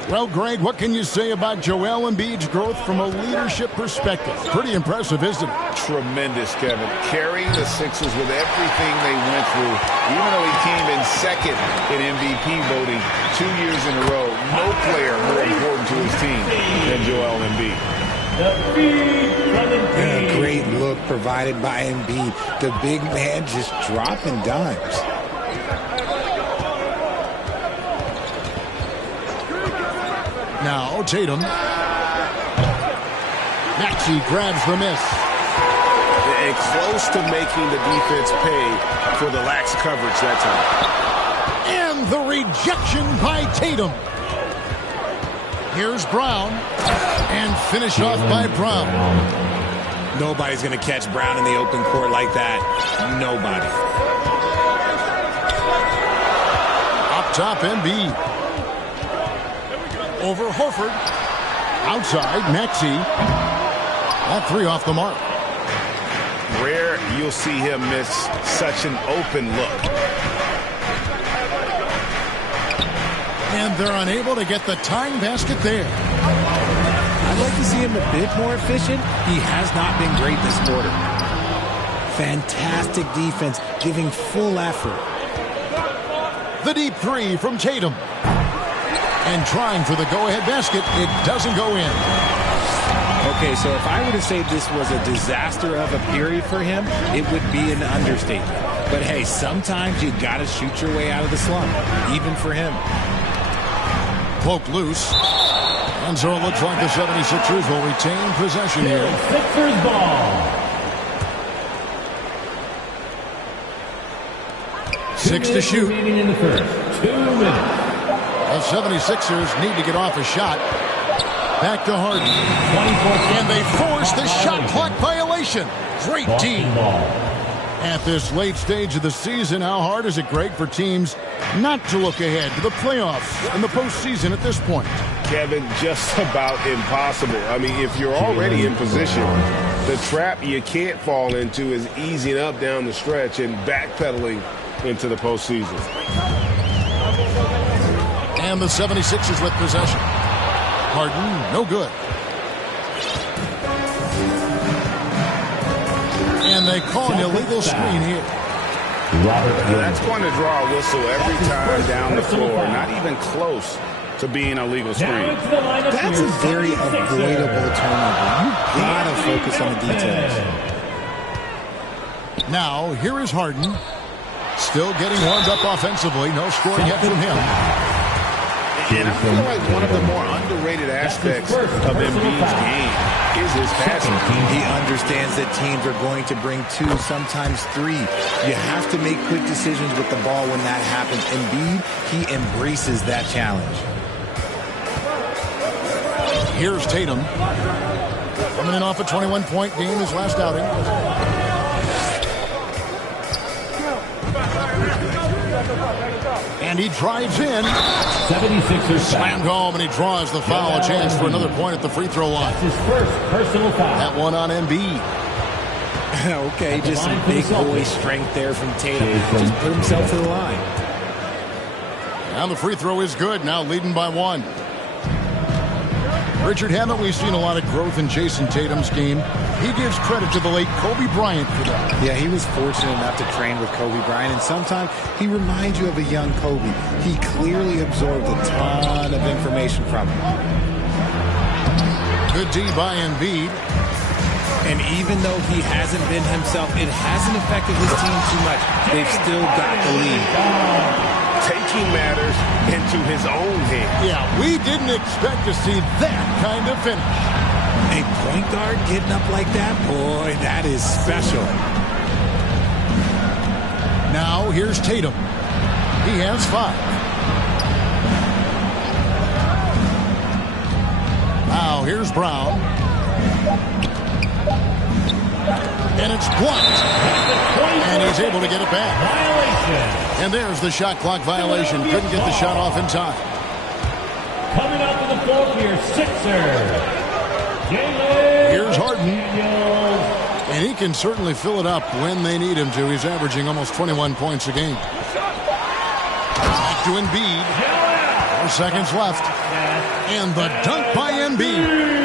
Well, Greg, what can you say about Joel Embiid's growth from a leadership perspective? Pretty impressive, isn't it? Tremendous, Kevin. Carrying the Sixers with everything they went through, even though he came in second in MVP voting 2 years in a row. No player more important to his team than Joel Embiid. And a great look provided by Embiid. The big man just dropping dimes. Now Tatum. Maxey grabs the miss. And close to making the defense pay for the lax coverage that time. And the rejection by Tatum. Here's Brown. And finish off by Brown. Nobody's going to catch Brown in the open court like that. Nobody. Up top, Embiid. Over Horford. Outside, Maxey. All 3 off the mark. Rare you'll see him miss such an open look. And they're unable to get the tying basket there. I'd like to see him a bit more efficient. He has not been great this quarter. Fantastic defense, giving full effort. The deep 3 from Tatum. And trying for the go-ahead basket, it doesn't go in. Okay, so if I were to say this was a disaster of a period for him, it would be an understatement. But hey, sometimes you got to shoot your way out of the slump, even for him. Poke loose. And so it looks like the 76ers will retain possession here. Sixers ball. 6 to shoot. Remaining in the first. 2 minutes. The 76ers need to get off a shot. Back to Harden. 24. And they force the shot clock violation. Great team. At this late stage of the season, how hard is it, Greg, for teams not to look ahead to the playoffs and the postseason at this point? Kevin, just about impossible. I mean, if you're already in position, the trap you can't fall into is easing up down the stretch and backpedaling into the postseason. And the 76ers with possession. Harden, no good. And they call an illegal screen here. That's going to draw a whistle every time down the floor. Not even close to being a legal screen. That's a very avoidable turnover. You gotta focus on the details. Now, here is Harden. Still getting warmed up offensively. No scoring yet from him. And I feel like one of the more underrated aspects of Embiid's game is his passing. He understands that teams are going to bring 2, sometimes 3. You have to make quick decisions with the ball when that happens. Embiid, he embraces that challenge. Here's Tatum. Coming in off a 21-point game his last outing. And he drives in. 76ers Slammed home, and he draws the foul. A chance for another point at the free throw line. his first personal foul. That one on Embiid. Okay, just some big boy strength there from Tatum. Just put himself to the line. And the free throw is good. Now leading by 1. Richard, haven't we seen a lot of growth in Jason Tatum's game? He gives credit to the late Kobe Bryant for that. Yeah, he was fortunate enough to train with Kobe Bryant, and sometimes he reminds you of a young Kobe. He clearly absorbed a ton of information from him. Good D by Embiid. And even though he hasn't been himself, it hasn't affected his team too much. They've still got the lead. Taking matters into his own hands. Yeah, we didn't expect to see that kind of finish. A point guard getting up like that, boy, that is special. Now here's Tatum. He has 5. Now here's Brown. And it's blocked. And he's able to get it back. Violation. And there's the shot clock violation. Couldn't get the shot off in time. Coming out to the floor for your Sixers. Jalen Here's Harden. Daniels. And he can certainly fill it up when they need him to. He's averaging almost 21 points a game. Back to Embiid. 4 seconds left. And the dunk by Embiid.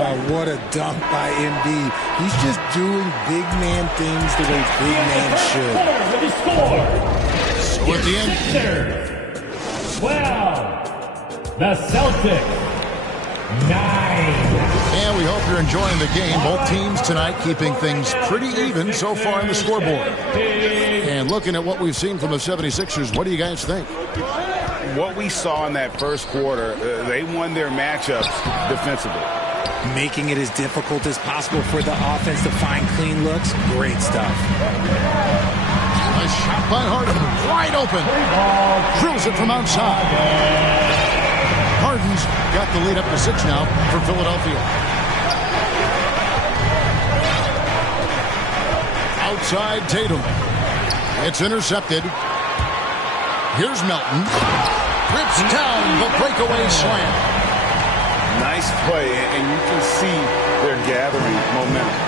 Oh, what a dunk by Embiid. He's just doing big man things the way big man should. With the score. So at the end, Sixers 12. The Celtics 9. and we hope you're enjoying the game. Both teams tonight keeping things pretty even so far in the scoreboard. And looking at what we've seen from the 76ers, what do you guys think? What we saw in that first quarter, they won their matchups defensively. Making it as difficult as possible for the offense to find clean looks. Great stuff. A shot by Harden, wide open. Drills it from outside. Harden's got the lead up to 6 now for Philadelphia. Outside Tatum. It's intercepted. Here's Melton. Rips down the breakaway slam. Nice play, and you can see they're gathering momentum.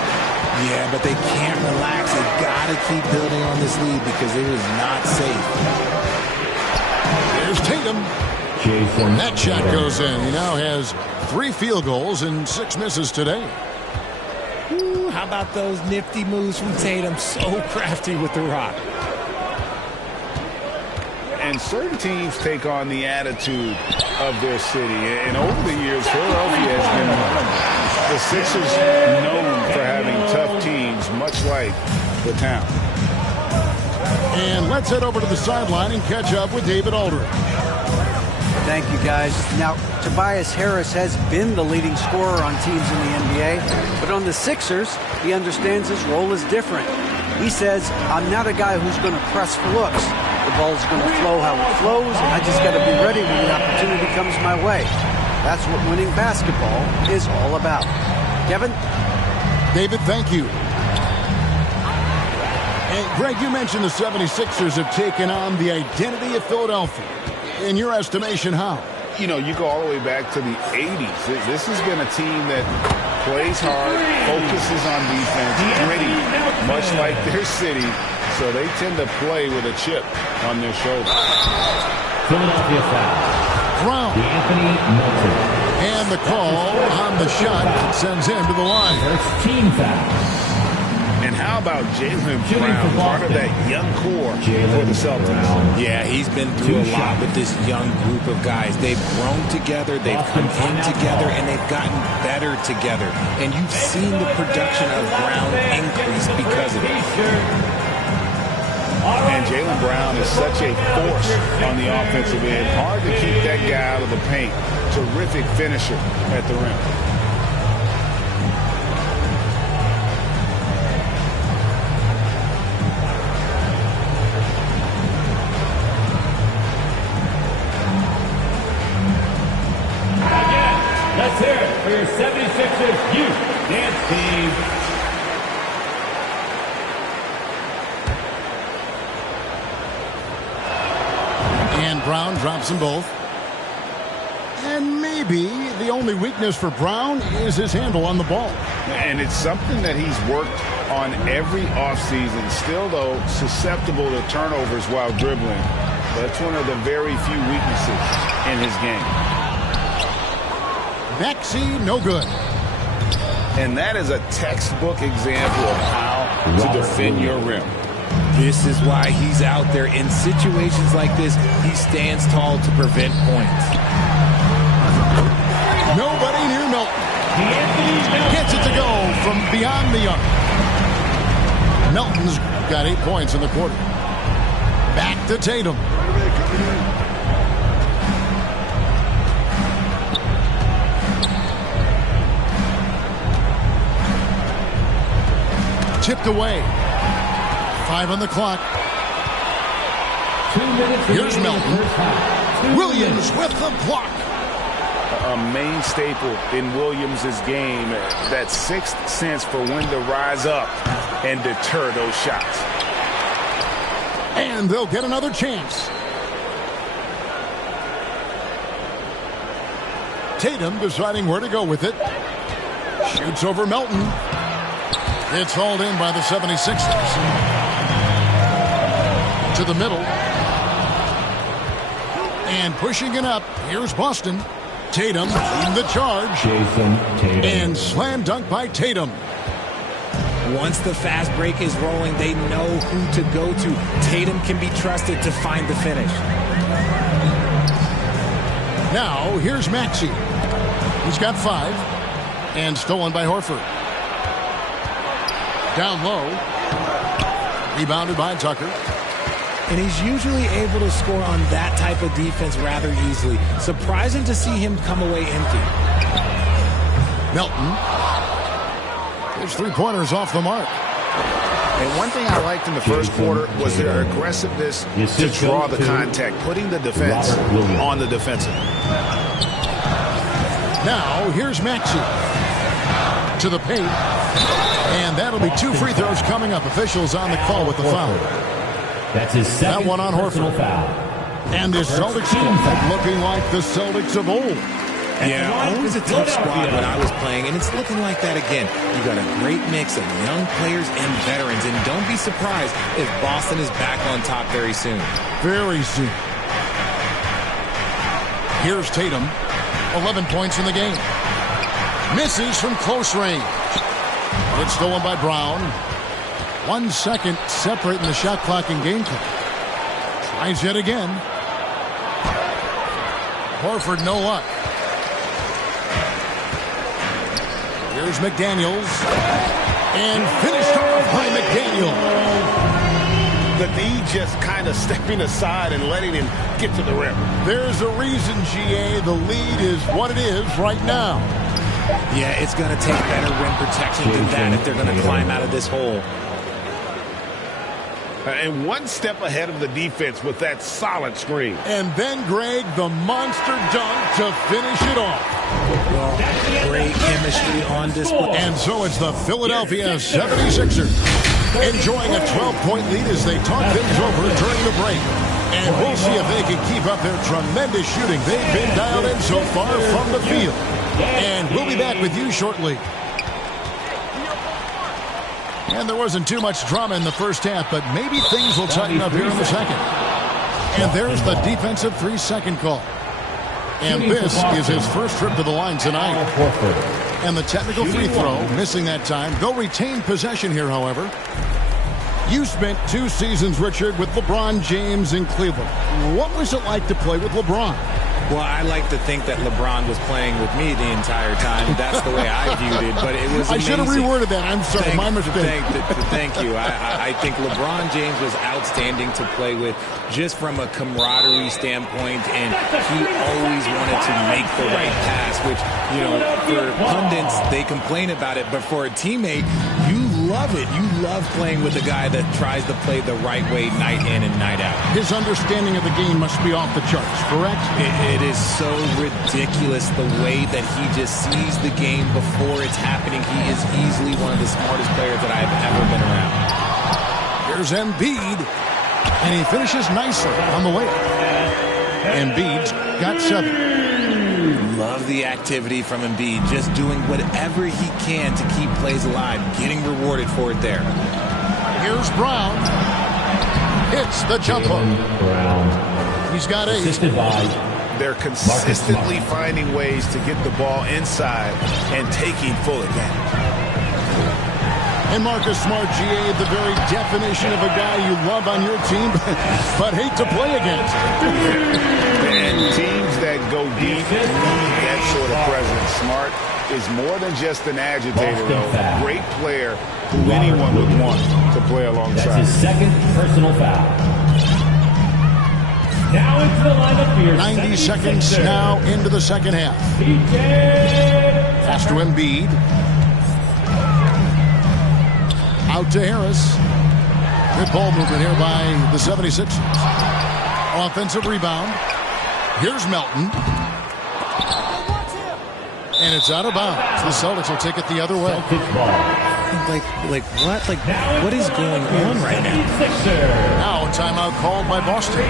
Yeah, but they can't relax. They've got to keep building on this lead because it is not safe. There's Tatum. Jason. That shot goes in. He now has 3 field goals and 6 misses today. Ooh, how about those nifty moves from Tatum? So crafty with the rock. And certain teams take on the attitude of their city. And over the years, Philadelphia has been the Sixers known for having tough teams, much like the town. And let's head over to the sideline and catch up with David Aldridge. Thank you, guys. Now, Tobias Harris has been the leading scorer on teams in the NBA, but on the Sixers, he understands his role is different. He says, I'm not a guy who's going to press for looks. The ball's going to flow how it flows. I just got to be ready when the opportunity comes my way. That's what winning basketball is all about. Kevin? David, thank you. And Greg, you mentioned the 76ers have taken on the identity of Philadelphia. In your estimation, how? You know, you go all the way back to the 80s. This has been a team that plays hard, focuses on defense, gritty, much like their city. So they tend to play with a chip on their shoulder. Philadelphia foul. Brown. Anthony Melton. And the call on the shot sends him to the line. First team foul. And how about Jalen Brown, part of that young core for the Celtics? Yeah, he's been through a lot with this young group of guys. They've grown together, they've come in together, and they've gotten better together. And you've seen the production of Brown increase because of it. And Jalen Brown is such a force on the offensive end. Hard to keep that guy out of the paint. Terrific finisher at the rim. Let's hear it for your 76ers youth Brown drops them both. And maybe the only weakness for Brown is his handle on the ball. And it's something that he's worked on every offseason. Still, though, susceptible to turnovers while dribbling. That's one of the very few weaknesses in his game. Maxey, no good. And that is a textbook example of how to defend your rim. This is why he's out there. In situations like this, he stands tall to prevent points. Nobody near Melton. Gets it to go from beyond the arc. Melton's got 8 points in the quarter. Back to Tatum. Tipped away. 5 on the clock. 2 minutes. Here's Melton. Williams with the block. A main staple in Williams' game, that sixth sense for when to rise up and deter those shots. And they'll get another chance. Tatum deciding where to go with it. Shoots over Melton. It's hauled in by the 76ers. To the middle. And pushing it up. Here's Boston. Tatum leading the charge. Jason Tatum. And slam dunk by Tatum. Once the fast break is rolling, they know who to go to. Tatum can be trusted to find the finish. Now, here's Maxey. He's got 5. And stolen by Horford. Down low. Rebounded by Tucker. And he's usually able to score on that type of defense rather easily. Surprising to see him come away empty. Melton. His 3-pointers off the mark. And one thing I liked in the first quarter was their aggressiveness to draw the contact, putting the defense on the defensive. Now, here's Maxey. To the paint. And that'll be 2 free throws coming up. Officials on the call with the foul. That's his second that one on Horford. foul. And the Celtics team looking like the Celtics of old. Yeah, I was a tough squad when I was playing, and it's looking like that again. You got a great mix of young players and veterans, and don't be surprised if Boston is back on top very soon. Very soon. Here's Tatum. 11 points in the game. Misses from close range. It's stolen by Brown. 1 second separating the shot clock and game clock. Tries yet again. Horford, no luck. Here's McDaniels. And finished off by McDaniel. The D just kind of stepping aside and letting him get to the rim. There's a reason, GA, the lead is what it is right now. Yeah, it's going to take better rim protection than that if they're going to climb out of this hole. And one step ahead of the defense with that solid screen. And then, Greg, the monster dunk to finish it off. Well, great chemistry on display. And so it's the Philadelphia 76ers enjoying a 12-point lead as they talk things over during the break. And we'll see if they can keep up their tremendous shooting they've been dialed in so far from the field. And we'll be back with you shortly. And there wasn't too much drama in the first half, but maybe things will tighten up here in the second. And there's the defensive 3-second call. And this is his first trip to the line tonight. And the technical free throw, missing that time. They'll retain possession here, however. You spent 2 seasons, Richard, with LeBron James in Cleveland. What was it like to play with LeBron? Well, I like to think that LeBron was playing with me the entire time. That's the way I viewed it, but it was amazing. I should have reworded that. I'm sorry, my mistake. Thank you. I think LeBron James was outstanding to play with just from a camaraderie standpoint, and he always wanted to make the right pass, which, you know, for pundits, they complain about it, but for a teammate, you love it. You love playing with a guy that tries to play the right way night in and night out. His understanding of the game must be off the charts, correct? It is so ridiculous the way that he just sees the game before it's happening. He is easily one of the smartest players that I've ever been around. Here's Embiid, and he finishes nicely on the way. Embiid's got 7. Love the activity from Embiid, just doing whatever he can to keep plays alive, getting rewarded for it there. Here's Brown. Hits the jump hook. He's got 8. Assisted by They're consistently finding ways to get the ball inside and taking full advantage. And Marcus Smart, GA, the very definition of a guy you love on your team, but hate to play against. And teams that go deep need that sort of presence. Smart is more than just an agitator, though. Great player who anyone would want to play alongside. That's his second personal foul. Now into the lineup for your 90 seconds now into the second half. Pass to Embiid. Out to Harris. Good ball movement here by the 76ers. Offensive rebound. Here's Melton. And it's out of bounds. The Celtics will take it the other way. Like what? What is going on right now? Now a timeout called by Boston.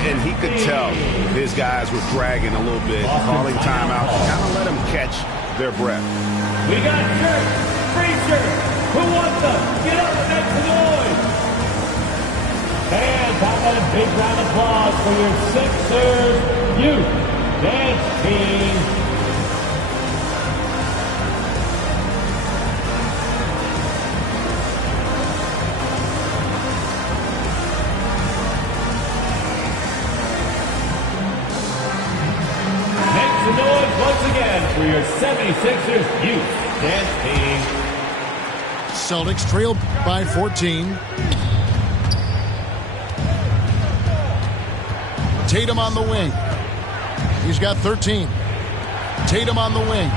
And he could tell his guys were dragging a little bit, calling timeout, kind of let them catch their breath. We got shirts, free shirts. Who wants them? Get up and make some noise. And how about a big round of applause for your Sixers Youth Dance Team. Make some noise once again for your 76ers Youth Dance Team. Celtics trailed by 14. Tatum on the wing. He's got 13. Tatum on the wing.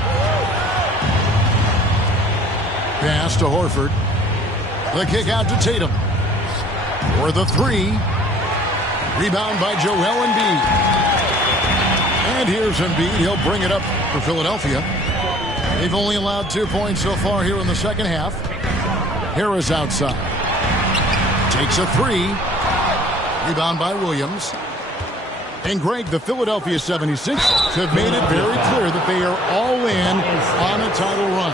Pass to Horford. The kick out to Tatum. For the 3. Rebound by Joel Embiid. And here's Embiid. He'll bring it up for Philadelphia. They've only allowed 2 points so far here in the second half. Harris outside. Takes a 3. Rebound by Williams. And Greg, the Philadelphia 76ers have made it very clear that they are all in on a title run.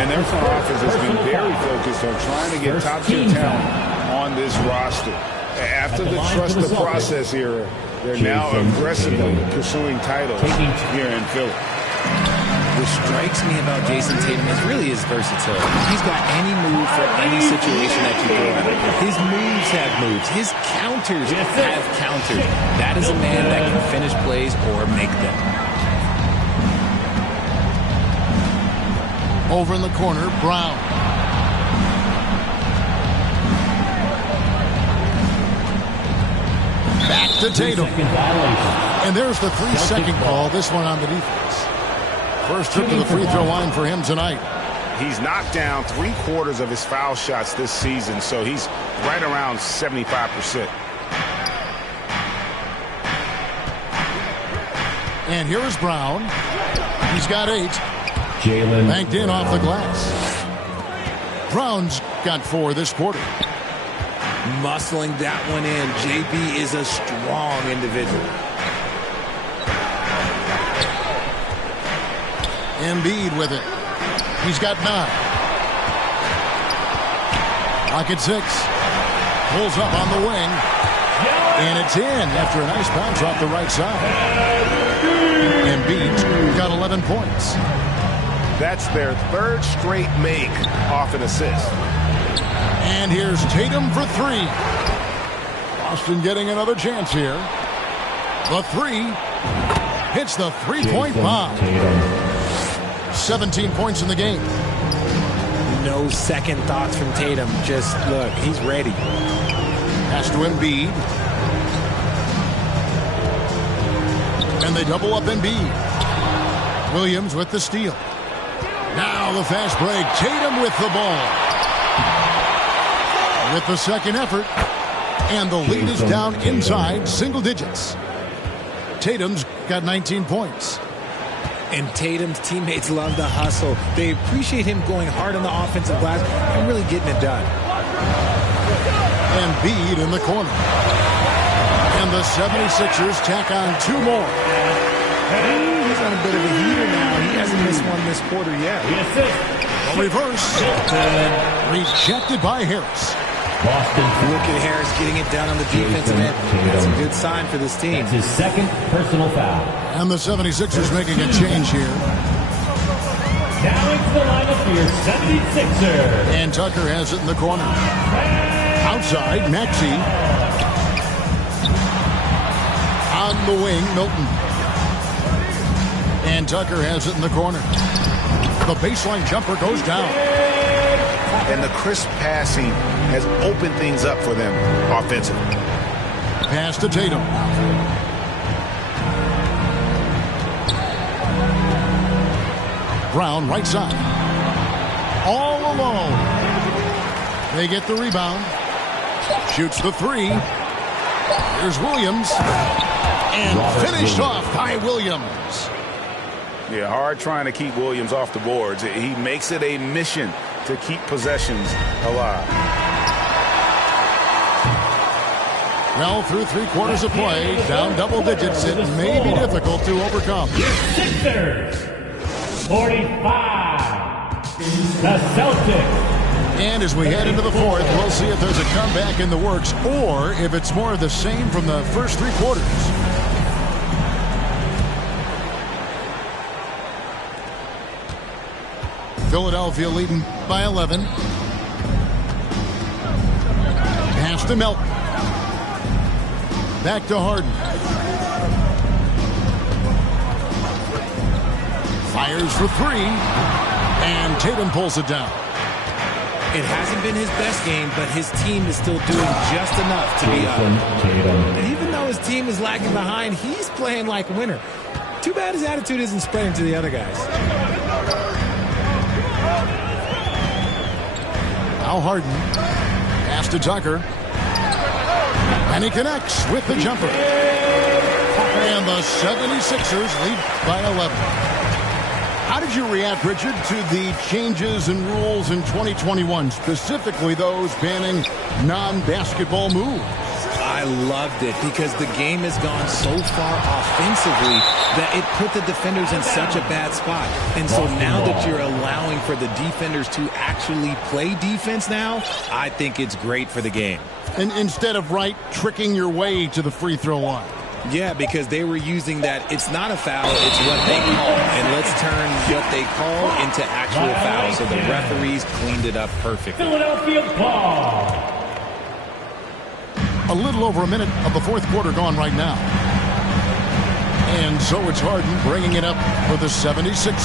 And their front office has been very focused on trying to get top-tier talent on this roster. After the trust the process era, they're now aggressively pursuing titles here in Philly. What strikes me about Jason Tatum is really his versatility. He's got any move for any situation that you throw at him. His moves have moves. His counters have counters. That is a man that can finish plays or make them. Over in the corner, Brown. Back to Tatum. And there's the 3-second call. This one on the defense. First trip to the free throw line for him tonight. He's knocked down 3/4 of his foul shots this season, so he's right around 75%. And here is Brown. He's got 8. Jalen banked in off the glass. Brown's got 4 this quarter. Muscling that one in. JB is a strong individual. Embiid with it. He's got 9. Pocket 6. Pulls up on the wing. And it's in after a nice bounce off the right side. Embiid's got 11 points. That's their 3rd straight make off an assist. And here's Tatum for 3. Boston getting another chance here. The 3 hits the 3-point bomb. 17 points in the game. No second thoughts from Tatum. Just look, he's ready. Pass to Embiid. And they double up Embiid. Williams with the steal. Now the fast break. Tatum with the ball. With the second effort. And the lead is down inside single digits. Tatum's got 19 points. And Tatum's teammates love the hustle. They appreciate him going hard on the offensive glass and really getting it done. Embiid in the corner. And the 76ers tack on 2 more. He's on a bit of a heater now. He hasn't missed one this quarter yet. A reverse. Rejected by Harris. Boston. Look at Harris getting it done on the defensive end. That's a good sign for this team. That's his second personal foul. And the 76ers making a change here. Now into the lineup for your 76ers. And Tucker has it in the corner. Outside, Maxey. On the wing, Milton. And Tucker has it in the corner. The baseline jumper goes down. And the crisp passing has opened things up for them offensively. Pass to Tatum. Brown, right side. All alone. They get the rebound. Shoots the 3. Here's Williams. And finished off by Williams. Yeah, hard trying to keep Williams off the boards. He makes it a mission to keep possessions alive. Well, through 3 quarters of play, down double digits, it may be difficult to overcome. Sixers, 45. The Celtics. And as we head into the 4th, we'll see if there's a comeback in the works or if it's more of the same from the first 3 quarters. Philadelphia leading by 11. Pass to Melton. Back to Harden. Fires for 3. And Tatum pulls it down. It hasn't been his best game, but his team is still doing just enough to be up. And even though his team is lagging behind, he's playing like a winner. Too bad his attitude isn't spreading to the other guys. Now Harden. Pass to Tucker. And he connects with the jumper. And the 76ers lead by 11. How did you react, Richard, to the changes in rules in 2021, specifically those banning non-basketball moves? I loved it because the game has gone so far offensively that it put the defenders in such a bad spot. And so now that you're allowing for the defenders to actually play defense now, I think it's great for the game. And instead of tricking your way to the free throw line. Yeah, because they were using that it's not a foul, it's what they call. And let's turn what they call into actual fouls. So the referees cleaned it up perfectly. Philadelphia ball. A little over a minute of the 4th quarter gone right now. And so it's Harden bringing it up for the 76ers.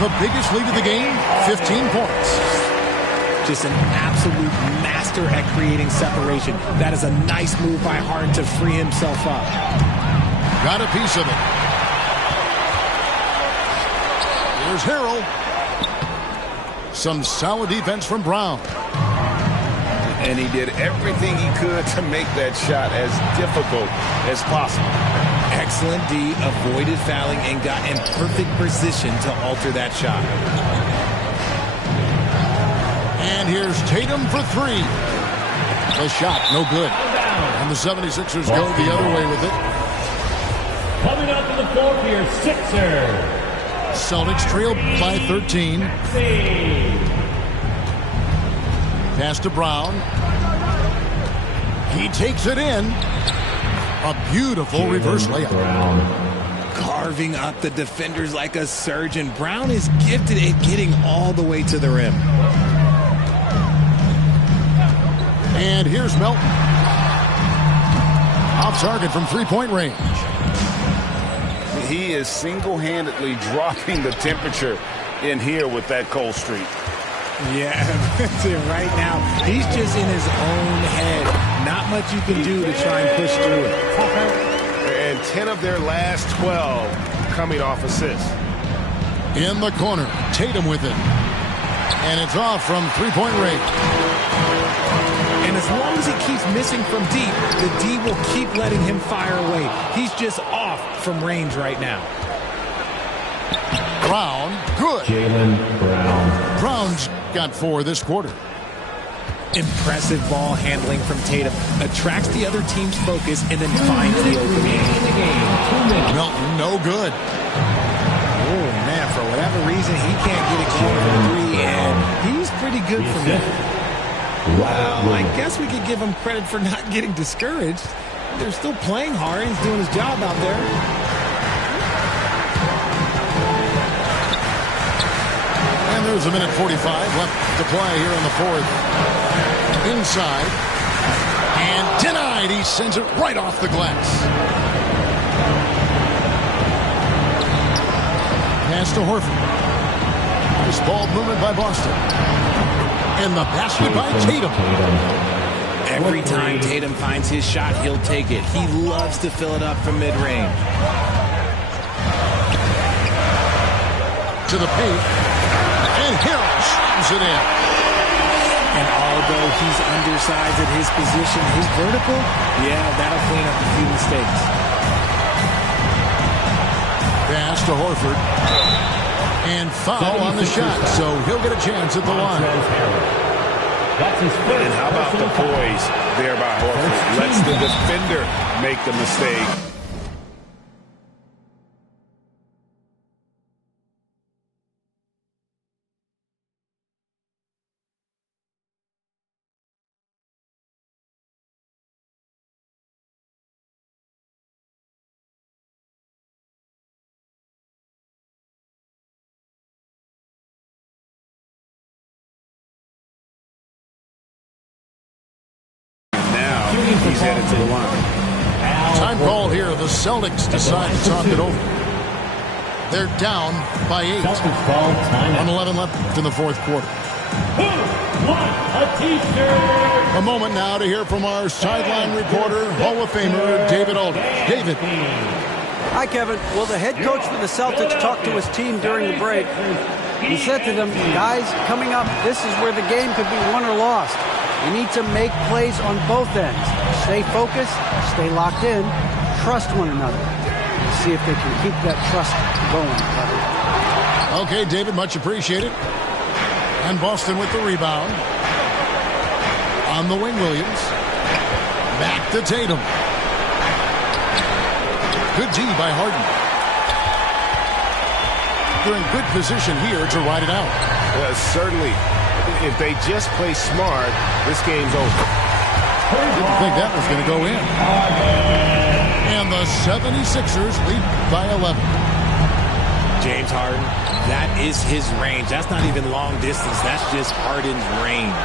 The biggest lead of the game, 15 points. Just an absolute master at creating separation. That is a nice move by Harden to free himself up. Got a piece of it. Here's Harrell. Some solid defense from Brown. And he did everything he could to make that shot as difficult as possible. Excellent D, avoided fouling, and got in perfect position to alter that shot. And here's Tatum for 3. The shot, no good. And the 76ers go the other way with it. Coming up to the floor for your Sixers. Celtics trail by 13. Pass to Brown. He takes it in. A beautiful reverse layup. Carving up the defenders like a surgeon. Brown is gifted at getting all the way to the rim. And here's Melton. Off target from 3-point range. He is single-handedly dropping the temperature in here with that cold streak. Yeah, right now, he's just in his own head. Not much you can do to try and push through it. And 10 of their last 12 coming off assists. In the corner, Tatum with it. And it's off from 3-point range. And as long as he keeps missing from deep, the D will keep letting him fire away. He's just off from range right now. Brown, good. Jaylen Brown. Brown's got 4 this quarter. Impressive ball handling from Tatum. Attracts the other team's focus and then finds the opening. Melton, no good. Oh, man, for whatever reason, he can't get it going for three, and he's pretty good from there. Well, I guess we could give him credit for not getting discouraged. They're still playing hard. He's doing his job out there. And there's a minute 45 left to play here in the fourth. Inside. And denied. He sends it right off the glass. Pass to Horford. Nice ball movement by Boston. And the basket by Tatum. Every time Tatum finds his shot, he'll take it. He loves to fill it up from mid-range. To the paint. And Hill slams it in. And although he's undersized at his position, his vertical, yeah, that'll clean up a few mistakes. Pass to Horford. And foul on the shot, so he'll get a chance at the line. And how about the poise there by Horford? Lets the defender make the mistake. He's headed to the line. Time call here. The Celtics decide to talk it over. They're down by 8. 1:11 left in the fourth quarter. A moment now to hear from our sideline reporter, Hall of Famer David Aldridge. David. Hi, Kevin. Well, the head coach for the Celtics talked to his team during the break. He said to them, guys, coming up, this is where the game could be won or lost. You need to make plays on both ends. Stay focused, stay locked in, trust one another. See if they can keep that trust going. Okay, David, much appreciated. And Boston with the rebound. On the wing, Williams. Back to Tatum. Good D by Harden. They're in good position here to ride it out. Certainly. If they just play smart, this game's over. Didn't think that was going to go in. And the 76ers lead by 11. James Harden, that is his range. That's not even long distance. That's just Harden's range.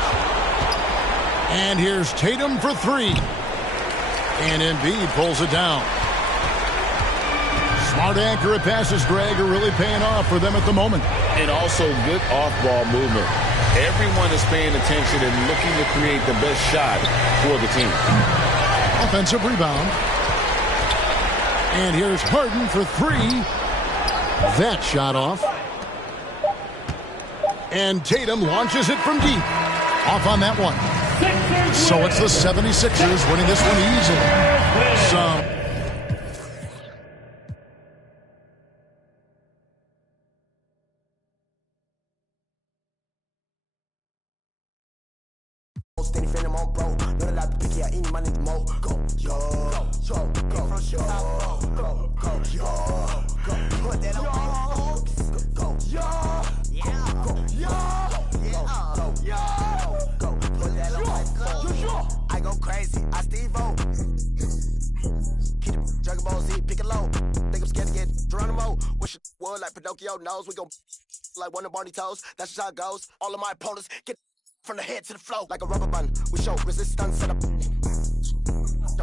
And here's Tatum for 3. And Embiid pulls it down. Smart accurate passes, Greg, are really paying off for them at the moment. And also good off-ball movement. Everyone is paying attention and looking to create the best shot for the team. Offensive rebound. And here's Harden for 3. That shot off. And Tatum launches it from deep. Off on that one. So it's the 76ers winning this one easily. Knows we gon' like one of Barney toes. That's just how it goes. All of my opponents get from the head to the flow like a rubber band. We show resistance set up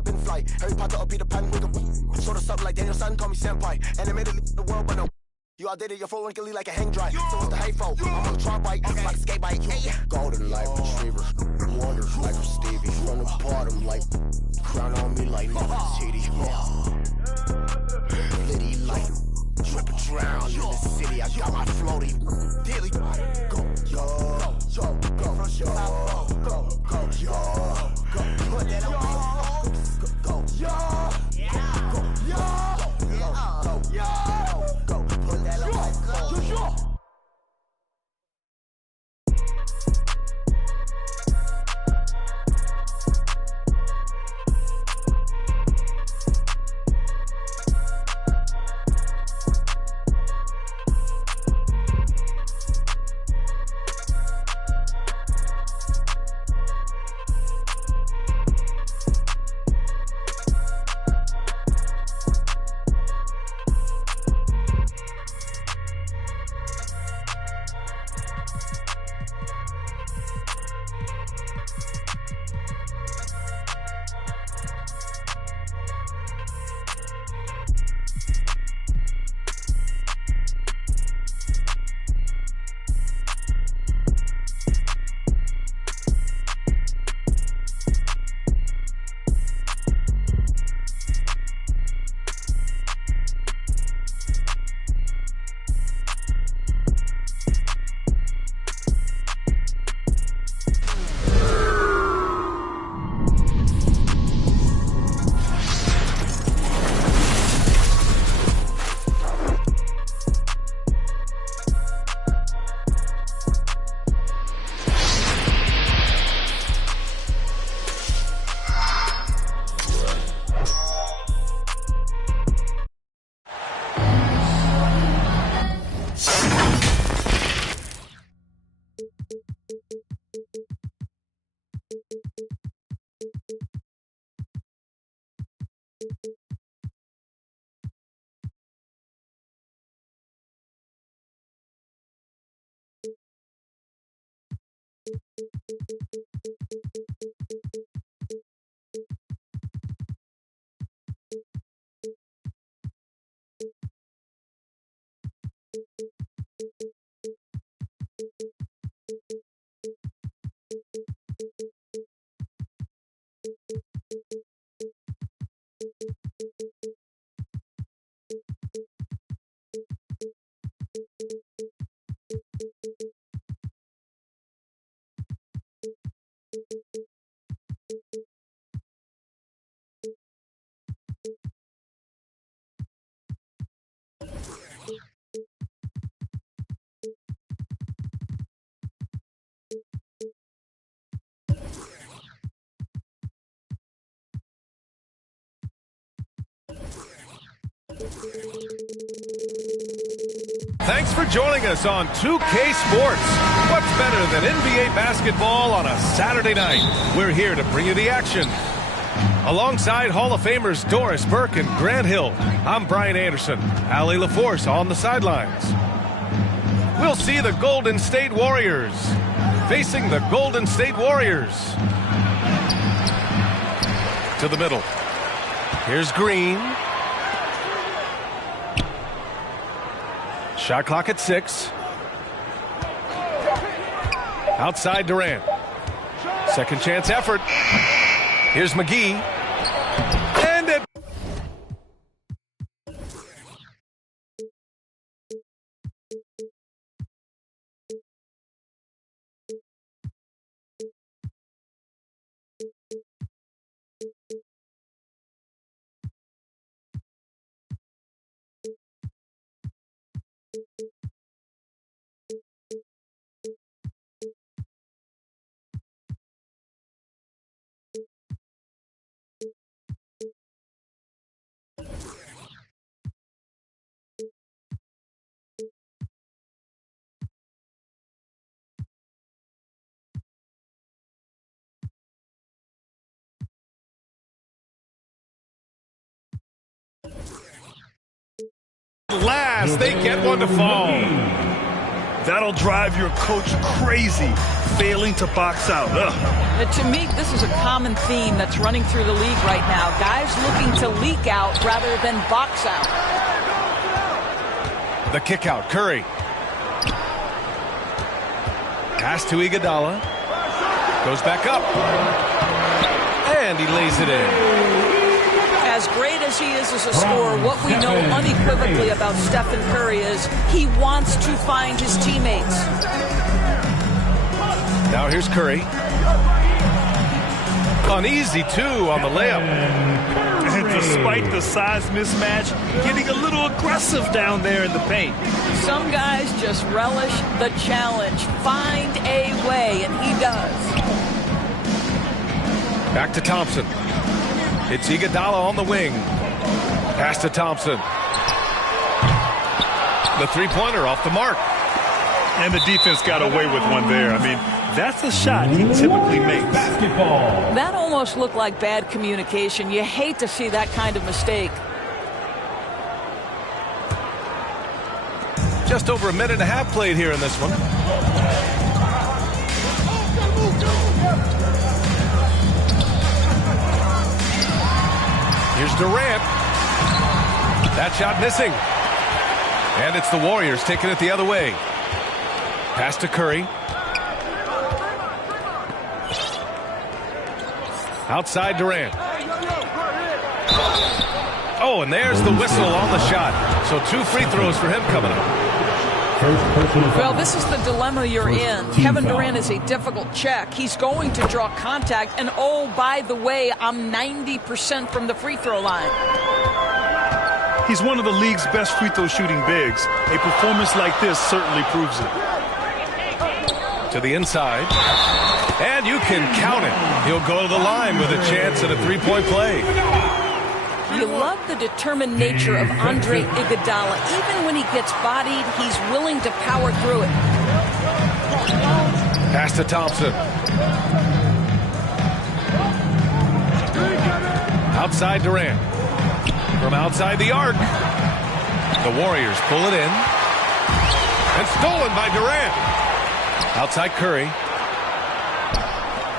in flight. Harry Potter or Peter Pan. We gon' sort of something like Daniel Son. Call me senpai. Animated the world, but no. You all did it. Your phone wrinkly like a hang dry. So it's the hay fo. I'm on the tron bike like a skate bike. Golden light retriever. Wonders like Stevie. From the bottom like crown on me like Nefertiti. Liddy light. Drip and drown in the city. I got my floaty daily. Go, yo, go, put that on. Go, put that on. Thanks for joining us on 2K Sports. What's better than NBA basketball on a Saturday night? We're here to bring you the action. Alongside Hall of Famers Doris Burke and Grant Hill, I'm Brian Anderson. Allie LaForce on the sidelines. We'll see the Golden State Warriors facing the Golden State Warriors. To the middle. Here's Green. Shot clock at 6. Outside Durant. Second chance effort. Here's McGee. And it. Last, they get one to fall. That'll drive your coach crazy, failing to box out. To me, this is a common theme that's running through the league right now. Guys looking to leak out rather than box out. The kick out, Curry. Pass to Iguodala. Goes back up. And he lays it in. As great as he is as a scorer, what we know unequivocally about Stephen Curry is he wants to find his teammates. Now here's Curry. Uneasy, too, on the layup. And despite the size mismatch, getting a little aggressive down there in the paint. Some guys just relish the challenge. Find a way, and he does. Back to Thompson. It's Iguodala on the wing. Pass to Thompson. The three-pointer off the mark. And the defense got away with one there. I mean, that's a shot he typically makes. Basketball. That almost looked like bad communication. You hate to see that kind of mistake. Just over a minute and a half played here in this one. Here's Durant. That shot missing. And it's the Warriors taking it the other way. Pass to Curry. Outside Durant. Oh, and there's the whistle on the shot. So 2 free throws for him coming up. Well, this is the dilemma you're in. Kevin Durant is a difficult check. He's going to draw contact. And, oh, by the way, I'm 90% from the free throw line. He's one of the league's best free throw shooting bigs. A performance like this certainly proves it. To the inside. And you can count it. He'll go to the line with a chance at a three-point play. You love the determined nature of Andre Iguodala. Even when he gets bodied, he's willing to power through it. Pass to Thompson. Outside Durant. From outside the arc. The Warriors pull it in. And stolen by Durant. Outside Curry.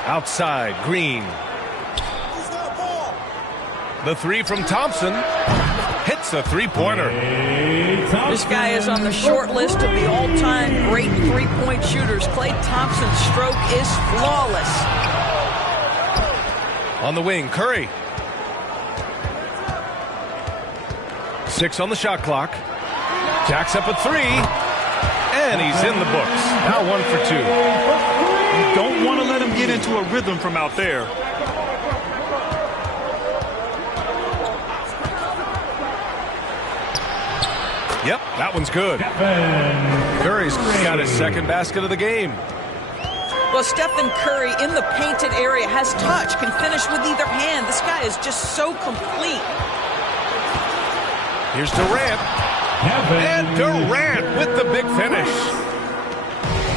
Outside, Green. The three from Thompson. Hits a three-pointer. This guy is on the short list of the all-time great three-point shooters. Klay Thompson's stroke is flawless. On the wing, Curry. 6 on the shot clock. Jacks up a three. And he's in the books. Now 1 for 2. You don't want to let him get into a rhythm from out there. Yep, that one's good. Curry's got his second basket of the game. Well, Stephen Curry in the painted area has touch, can finish with either hand. This guy is just so complete. Here's Durant. And Durant with the big finish.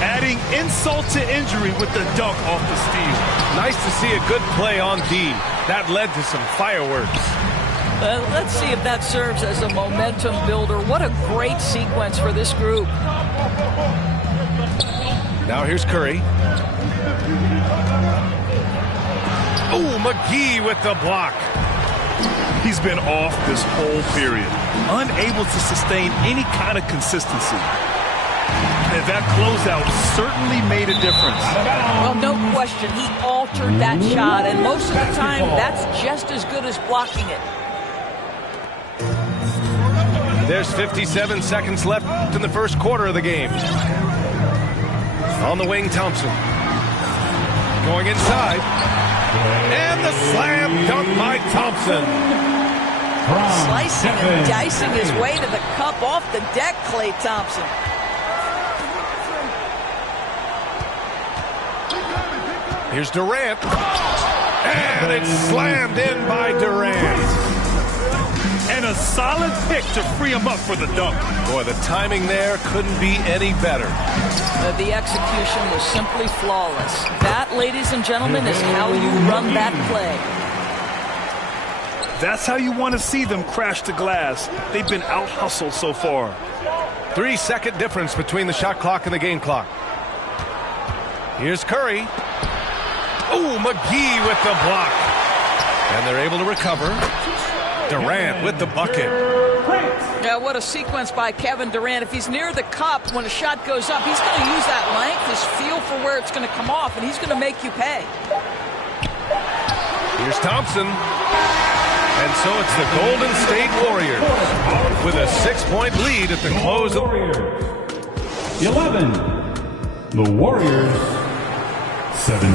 Adding insult to injury with the dunk off the steal. Nice to see a good play on D. That led to some fireworks. Let's see if that serves as a momentum builder. What a great sequence for this group. Now here's Curry. Oh, McGee with the block. He's been off this whole period, unable to sustain any kind of consistency. And that closeout certainly made a difference. Well, no question, he altered that shot, and most of the time, that's just as good as blocking it. There's 57 seconds left in the first quarter of the game. On the wing, Thompson. Going inside. And the slam dunk by Thompson. Slicing and dicing his way to the cup off the deck, Klay Thompson. Here's Durant. And it's slammed in by Durant. And a solid pick to free him up for the dunk. Boy, the timing there couldn't be any better. The execution was simply flawless. That, ladies and gentlemen, is how you run that play. That's how you want to see them crash the glass. They've been out-hustled so far. 3-second difference between the shot clock and the game clock. Here's Curry. Oh, McGee with the block. And they're able to recover. Durant with the bucket. Yeah, what a sequence by Kevin Durant. If he's near the cup when a shot goes up, he's going to use that length, his feel for where it's going to come off, and he's going to make you pay. Here's Thompson. And so it's the Golden State Warriors with a 6-point lead at the close of 11. The Warriors 17.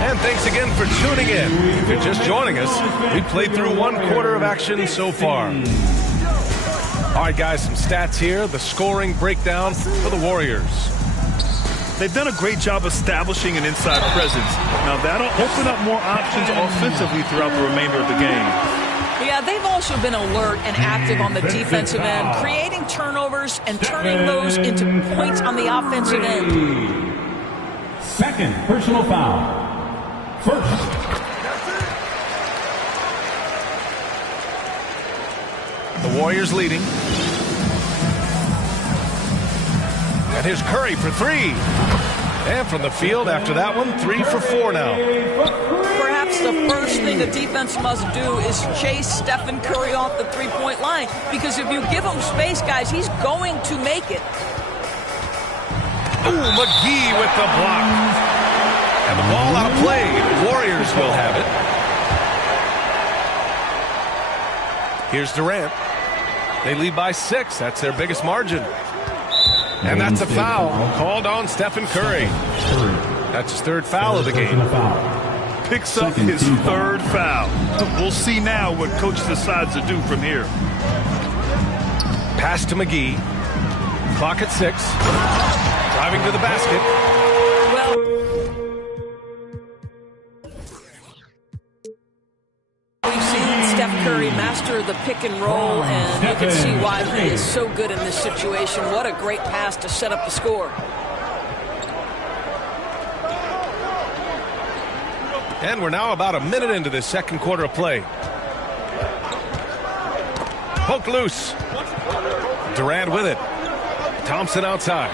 And thanks again for tuning in. If you're just joining us, we played through 1 quarter of action so far. All right, guys, some stats here. The scoring breakdown for the Warriors. They've done a great job establishing an inside presence. Now, that'll open up more options offensively throughout the remainder of the game. Yeah, they've also been alert and active on the defensive end, creating turnovers and turning those into points on the offensive end. Second personal foul. First. The Warriors leading. And here's Curry for 3. And from the field after that one, 3 for 4 now. Perhaps the first thing a defense must do is chase Stephen Curry off the three-point line. Because if you give him space, guys, he's going to make it. Ooh, McGee with the block. And the ball outplayed. Warriors will have it. Here's Durant. They lead by 6. That's their biggest margin. And that's a foul called on Stephen Curry. That's his 3rd foul of the game. Picks up his 3rd foul. We'll see now what coach decides to do from here. Pass to McGee. Clock at 6. Driving to the basket. We've seen Steph Curry master the pick and roll, and you can see why he is so good in this situation. What a great pass to set up the score. And we're now about a minute into this second quarter of play. Poked loose. Durant with it. Thompson outside.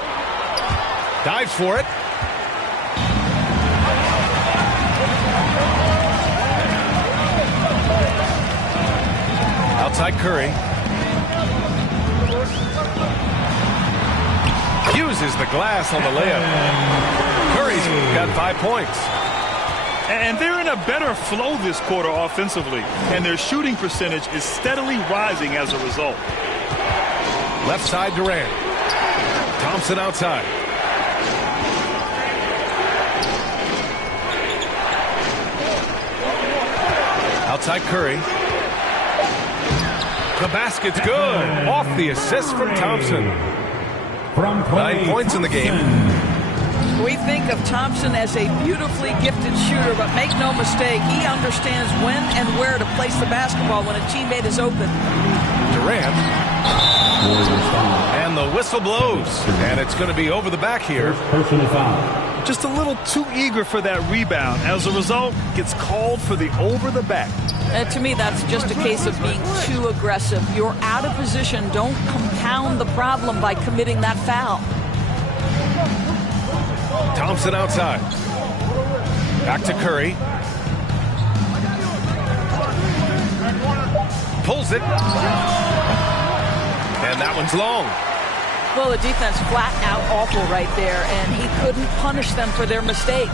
Dives for it. Outside Curry. Uses the glass on the layup. Curry's got 5 points. And they're in a better flow this quarter offensively, and their shooting percentage is steadily rising as a result. Left side Durant. Thompson outside. Outside Curry. The basket's good. Off the assist from Thompson. 9 points in the game. We think of Thompson as a beautifully gifted shooter, but make no mistake, he understands when and where to place the basketball when a teammate is open. Durant. And the whistle blows. And it's going to be over the back here. Personal foul. Just a little too eager for that rebound. As a result, gets called for the over the back. To me, that's just a case of being too aggressive. You're out of position. Don't compound the problem by committing that foul. Thompson outside. Back to Curry. Pulls it. And that one's long. Well, the defense flat out awful right there, and he couldn't punish them for their mistake.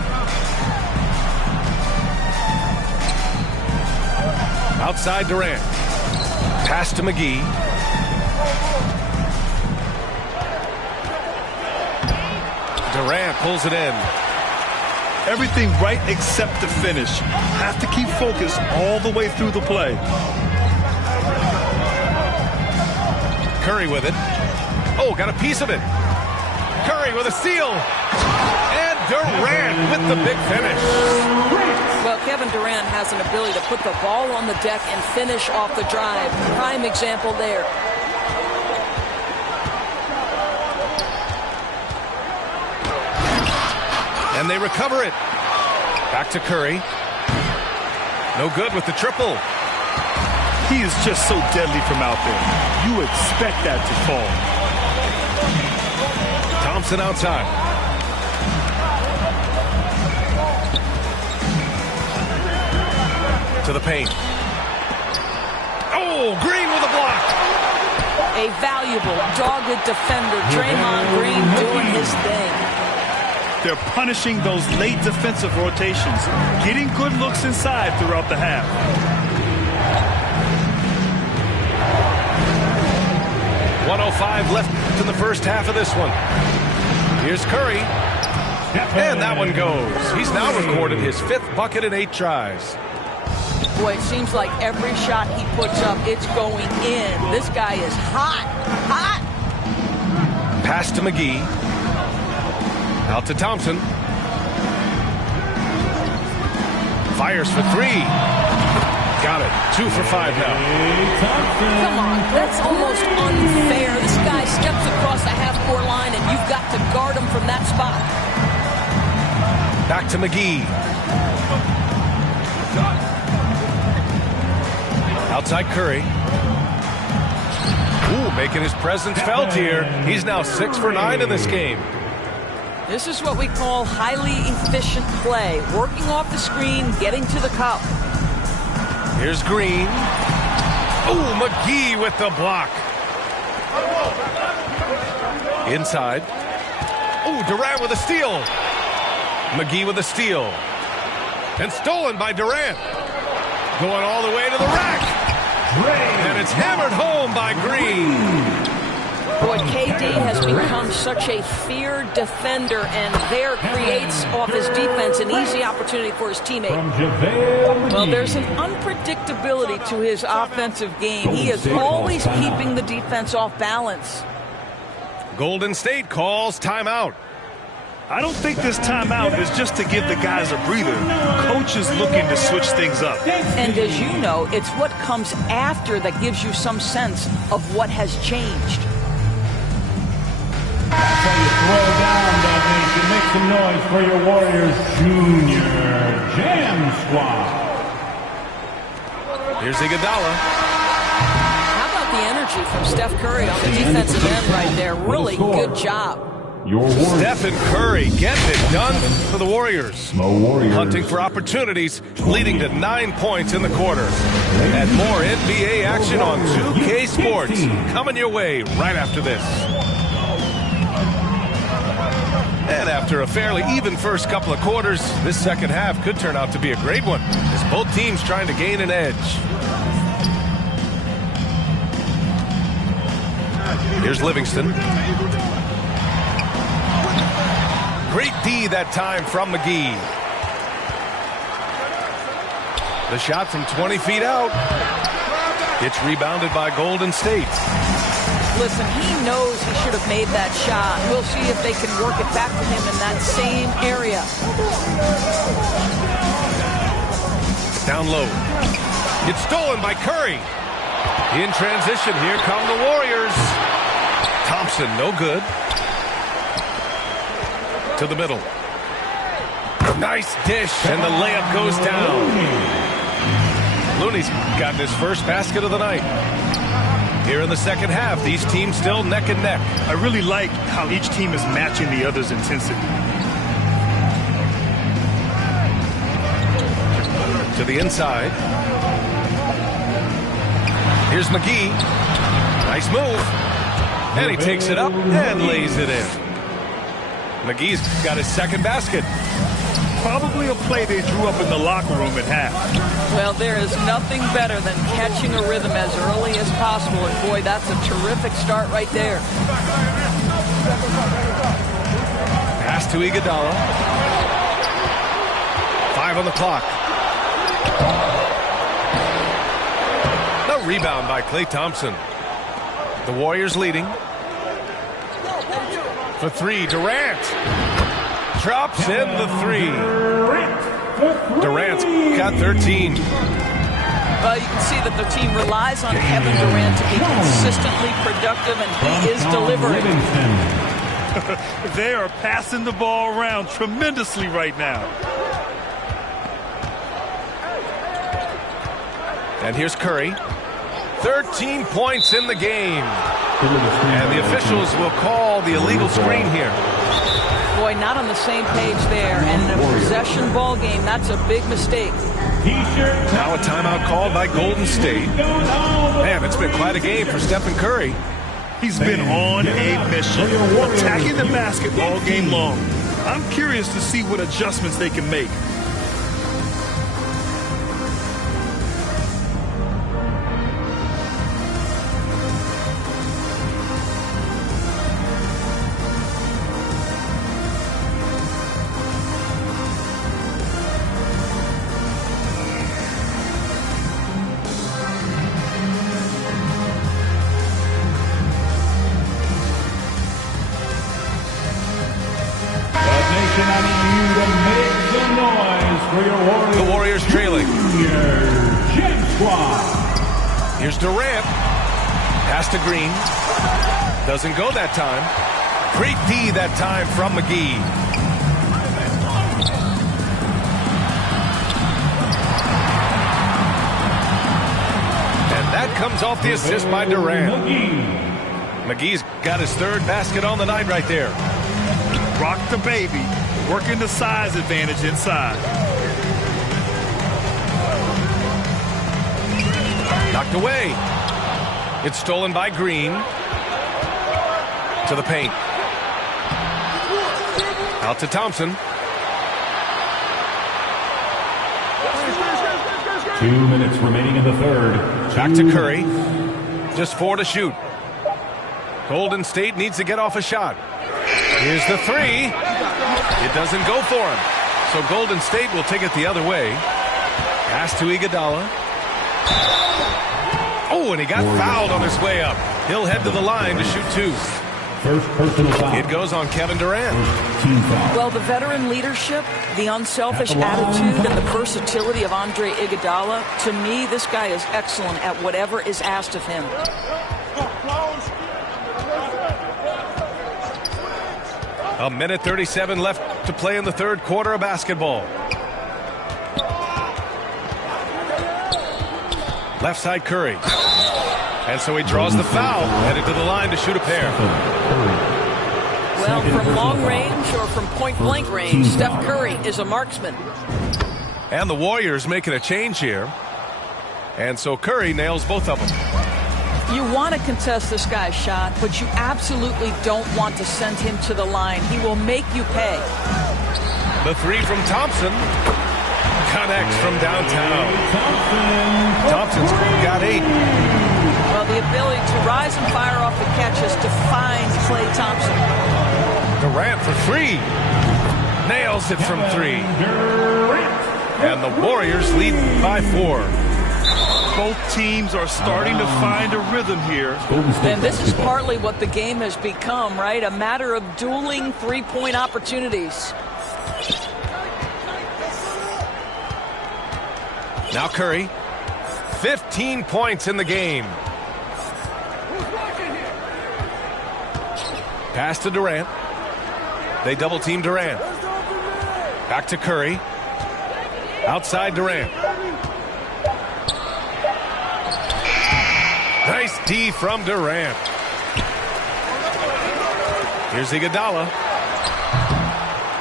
Outside Durant. Pass to McGee. Durant pulls it in. Everything right except the finish. Have to keep focused all the way through the play. Curry with it. Oh, got a piece of it. Curry with a steal. And Durant with the big finish. Well, Kevin Durant has an ability to put the ball on the deck and finish off the drive. Prime example there. And they recover it. Back to Curry. No good with the triple. He is just so deadly from out there. You expect that to fall. Thompson outside. To the paint. Oh, Green with a block. A valuable, dogged defender. Draymond Green doing his thing. They're punishing those late defensive rotations, getting good looks inside throughout the half. .105 left in the first half of this one. Here's Curry. And that one goes. He's now recorded his 5th bucket in 8 tries. Boy, it seems like every shot he puts up, it's going in. This guy is hot, hot. Pass to McGee. Out to Thompson. Fires for 3. Got it. 2 for 5 now. Come on, that's almost unfair. This guy steps across the half-court line, and you've got to guard him from that spot. Back to McGee. Outside Curry. Ooh, making his presence felt here. He's now 6 for 9 in this game. This is what we call highly efficient play. Working off the screen, getting to the cup. Here's Green. Ooh, McGee with the block. Inside. Ooh, Durant with a steal. McGee with a steal. And stolen by Durant. Going all the way to the rack. And it's hammered home by Green. Boy, KD has become such a feared defender, and there creates off his defense an easy opportunity for his teammate. Well, there's an unpredictability to his offensive game. He is always keeping the defense off balance. Golden State calls timeout. I don't think this timeout is just to give the guys a breather. Coach is looking to switch things up. And as you know, it's what comes after that gives you some sense of what has changed. That's how you throw down, that nation. Make some noise for your Warriors Junior Jam Squad. Here's Iguodala. How about the energy from Steph Curry on the defensive end right there? Really good job. your Warriors. Stephen Curry getting it done for the Warriors. The Warriors. Hunting for opportunities, leading to 9 points in the quarter. And more NBA action on 2K Sports coming your way right after this. And after a fairly even first couple of quarters, this second half could turn out to be a great one, as both teams trying to gain an edge. Here's Livingston. Great D that time from McGee. The shot from 20 feet out. It's rebounded by Golden State. Listen, he knows he should have made that shot. We'll see if they can work it back to him in that same area. Down low. It's stolen by Curry. In transition, here come the Warriors. Thompson, no good. To the middle. Nice dish, and the layup goes down. Looney's got his first basket of the night. Here in the second half, these teams still neck and neck. I really like how each team is matching the other's intensity. To the inside. Here's McGee. Nice move. And he takes it up and lays it in. McGee's got his second basket. Probably a play they drew up in the locker room at half. Well, there is nothing better than catching a rhythm as early as possible. And boy, that's a terrific start right there. Pass to Iguodala. 5 on the clock. The rebound by Klay Thompson. The Warriors leading. For 3, Durant. Drops in the 3. Durant's got 13. Well, you can see that the team relies on Kevin Durant to be consistently productive, and he is delivering. They are passing the ball around tremendously right now. And here's Curry. 13 points in the game. And the officials will call the illegal screen here. Boy, not on the same page there. And in a possession ball game, that's a big mistake. Now a timeout called by Golden State. Man, it's been quite a game for Stephen Curry. He's been on a mission, attacking the basket all game long. I'm curious to see what adjustments they can make. The Warriors trailing. Here's Durant. Pass to Green. Doesn't go that time. Great D that time from McGee. And that comes off the assist by Durant. McGee's got his third basket on the night right there. Rock the baby. Working the size advantage inside. Knocked away. It's stolen by Green. To the paint. Out to Thompson. 2 minutes remaining in the third. Back to Curry. Just 4 to shoot. Golden State needs to get off a shot. Here's the 3. It doesn't go for him. So Golden State will take it the other way. Pass to Iguodala. Oh, and he got fouled on his way up. He'll head to the line to shoot 2. First personal foul. It goes on Kevin Durant. Team foul. Well, the veteran leadership, the unselfish attitude, and the versatility of Andre Iguodala, to me, this guy is excellent at whatever is asked of him. A minute 37 left to play in the third quarter of basketball. Left side Curry. And so he draws the foul, headed to the line to shoot a pair. Well, from long range or from point-blank range, Steph Curry is a marksman. And the Warriors making a change here. And so Curry nails both of them. You want to contest this guy's shot, but you absolutely don't want to send him to the line. He will make you pay. The three from Thompson connects from downtown. Thompson's got 8. Well, the ability to rise and fire off the catches defines Klay Thompson. Durant for 3. Nails it from 3. And the Warriors lead by 4. Both teams are starting to find a rhythm here. And this is partly what the game has become, right? A matter of dueling three-point opportunities. Now Curry, 15 points in the game. Pass to Durant. They double-team Durant. Back to Curry. Outside Durant. Nice D from Durant. Here's Iguodala.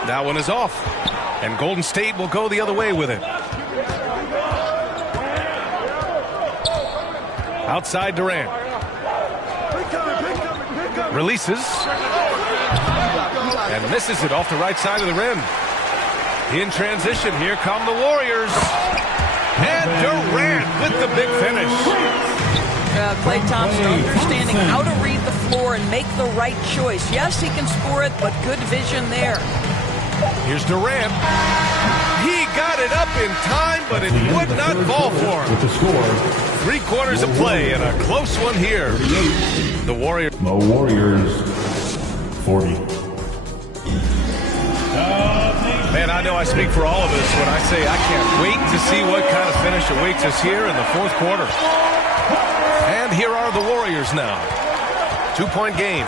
That one is off. And Golden State will go the other way with it. Outside Durant. Releases. And misses it off the right side of the rim. In transition, here come the Warriors. And Durant with the big finish. Klay Thompson understanding how to read the floor and make the right choice. Yes, he can score it, but good vision there. Here's Durant. He got it up in time, but it would not fall for him. With the score. 3 quarters of play and a close one here. The Warriors. 40. Man, I know I speak for all of us when I say I can't wait to see what kind of finish awaits us here in the 4th quarter. And here are the Warriors now. 2-point game.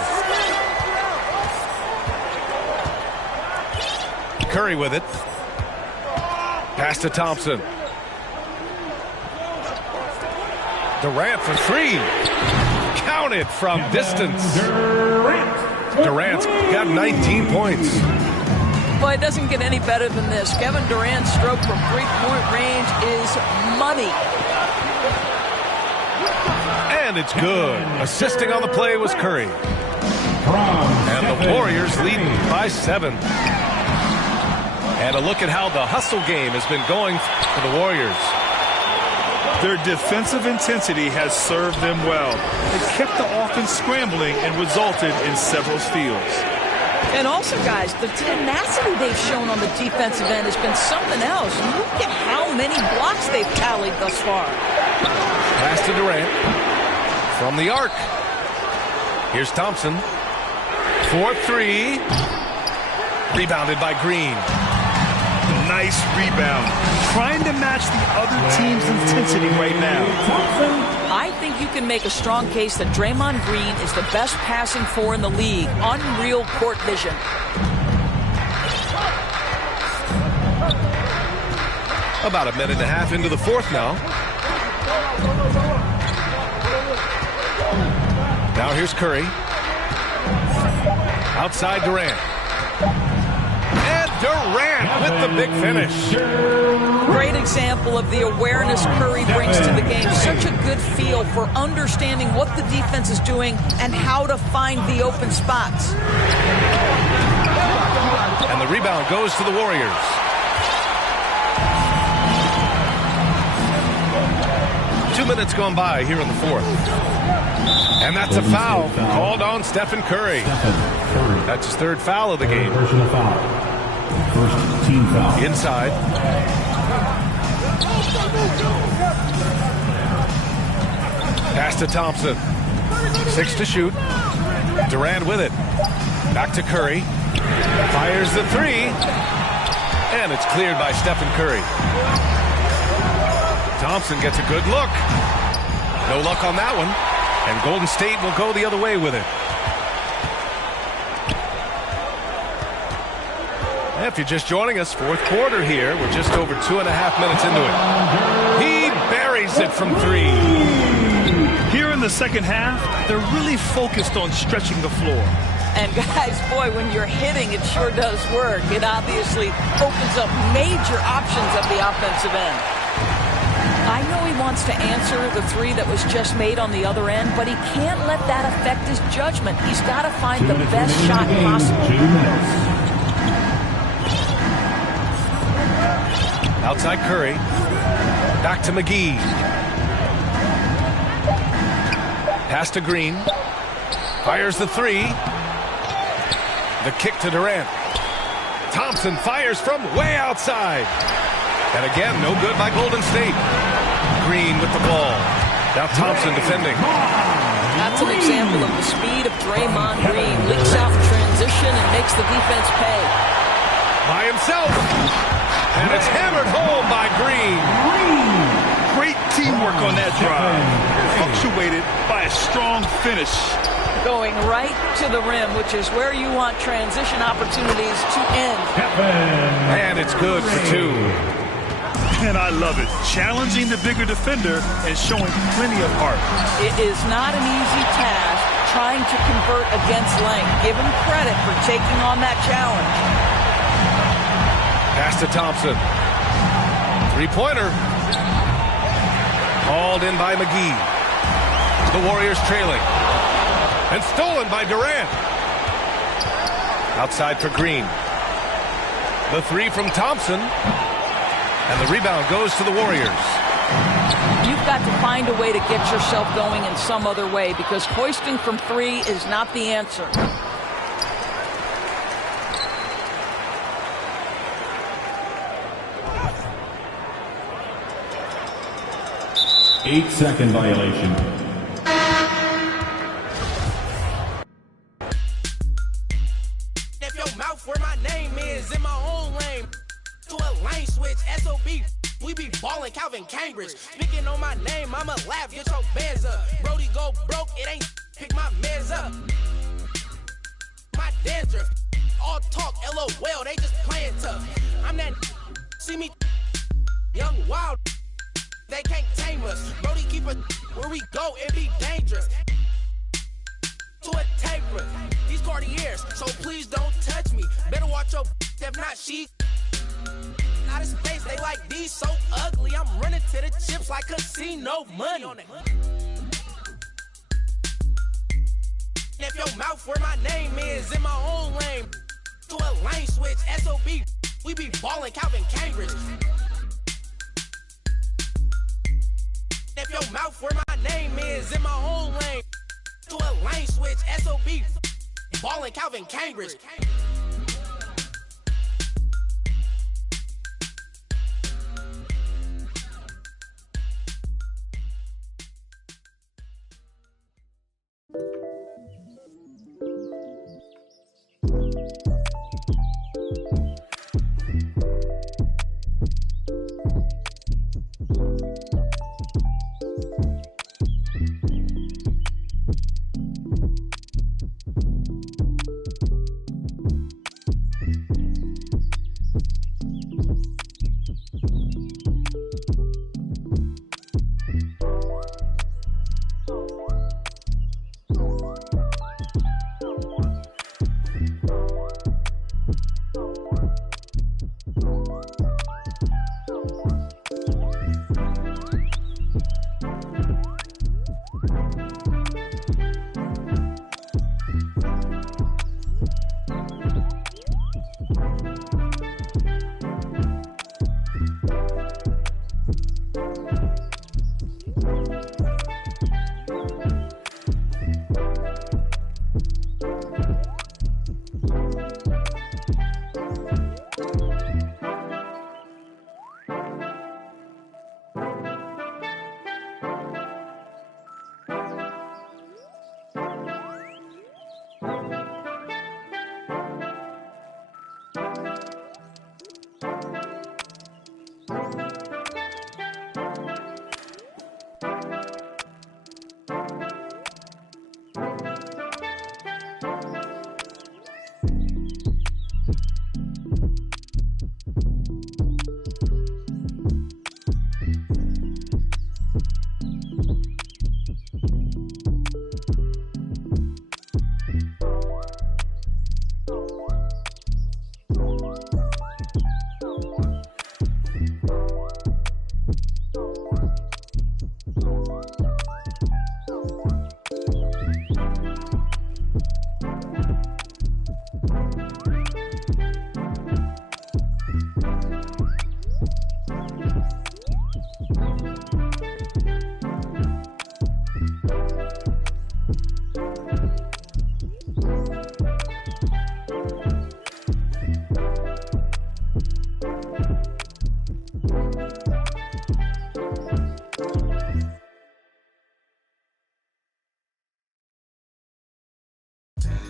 Curry with it. Pass to Thompson. Durant for 3. Counted from distance. Durant's got 19 points. Well, it doesn't get any better than this. Kevin Durant's stroke from three-point range is money. And it's good. Assisting on the play was Curry. And the Warriors leading by 7. And a look at how the hustle game has been going for the Warriors. Their defensive intensity has served them well. It kept the offense scrambling and resulted in several steals. And also, guys, the tenacity they've shown on the defensive end has been something else. Look at how many blocks they've tallied thus far. Pass to Durant. From the arc. Here's Thompson. 4-3. Rebounded by Green. Nice rebound. Trying to match the other team's intensity right now. I think you can make a strong case that Draymond Green is the best passing four in the league. Unreal court vision. About a minute and a half into the 4th now. Now here's Curry. Outside Durant. And Durant with the big finish. Great example of the awareness Curry brings to the game. Such a good feel for understanding what the defense is doing and how to find the open spots. And the rebound goes to the Warriors. Two minutes gone by here in the 4th. And that's a foul called on Stephen Curry. That's his 3rd foul of the game. Personal foul. First team foul. Inside. Pass to Thompson. 6 to shoot. Durant with it. Back to Curry. Fires the 3. And it's cleared by Stephen Curry. Thompson gets a good look. No luck on that one. And Golden State will go the other way with it. If you're just joining us, 4th quarter here. We're just over 2.5 minutes into it. He buries it from 3. Here in the second half, they're really focused on stretching the floor. And guys, boy, when you're hitting, it sure does work. It obviously opens up major options at the offensive end. I know he wants to answer the three that was just made on the other end, but he can't let that affect his judgment. He's got to find the best shot possible. 2 minutes. Outside Curry. Back to McGee. Pass to Green. Fires the three. The kick to Durant. Thompson fires from way outside. And again, no good by Golden State. Green with the ball. Now Thompson defending. That's an example of the speed of Draymond Green. Leaks out in transition and makes the defense pay. By himself. And it's hammered home by Green. Great teamwork on that drive. Punctuated by a strong finish. Going right to the rim, which is where you want transition opportunities to end. And it's good for 2. And I love it. Challenging the bigger defender and showing plenty of heart. It is not an easy task trying to convert against length. Give him credit for taking on that challenge. Pass to Thompson. 3-pointer. Hauled in by McGee. The Warriors trailing. And stolen by Durant. Outside for Green. The 3 from Thompson. And the rebound goes to the Warriors. You've got to find a way to get yourself going in some other way, because hoisting from 3 is not the answer. Eight-second violation. If your mouth where my name is in my own lane, to a lane switch, SOB, we be ballin' Calvin Cambridge. Speaking on my name, I'ma laugh, get your bands up. Brody go broke, it ain't pick my meds up. My dandruff, all talk, LOL, they just playin' tough. I'm that, see me, young wild, they can't tame us. Brody keep it where we go, it be dangerous. To a taper, these Cartiers, so please don't touch me. Better watch your, if not she. Out of space, they like these so ugly. I'm running to the chips like casino money. If your mouth where my name is in my own lane, to a lane switch, SOB, we be ballin' Calvin Cambridge. If your mouth where my name is in my own lane, to a lane switch, SOB, ballin' Calvin Cambridge.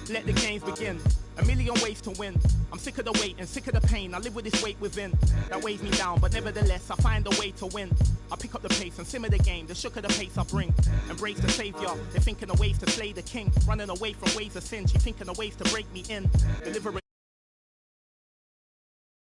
let the games begin. A million ways to win. I'm sick of the wait and sick of the pain. I live with this weight within that weighs me down, but nevertheless I find a way to win. I pick up the pace and simmer the game. The shook of the pace I bring. Embrace the savior. They're thinking of ways to slay the king. Running away from ways of sin. She thinking of ways to break me in. Deliver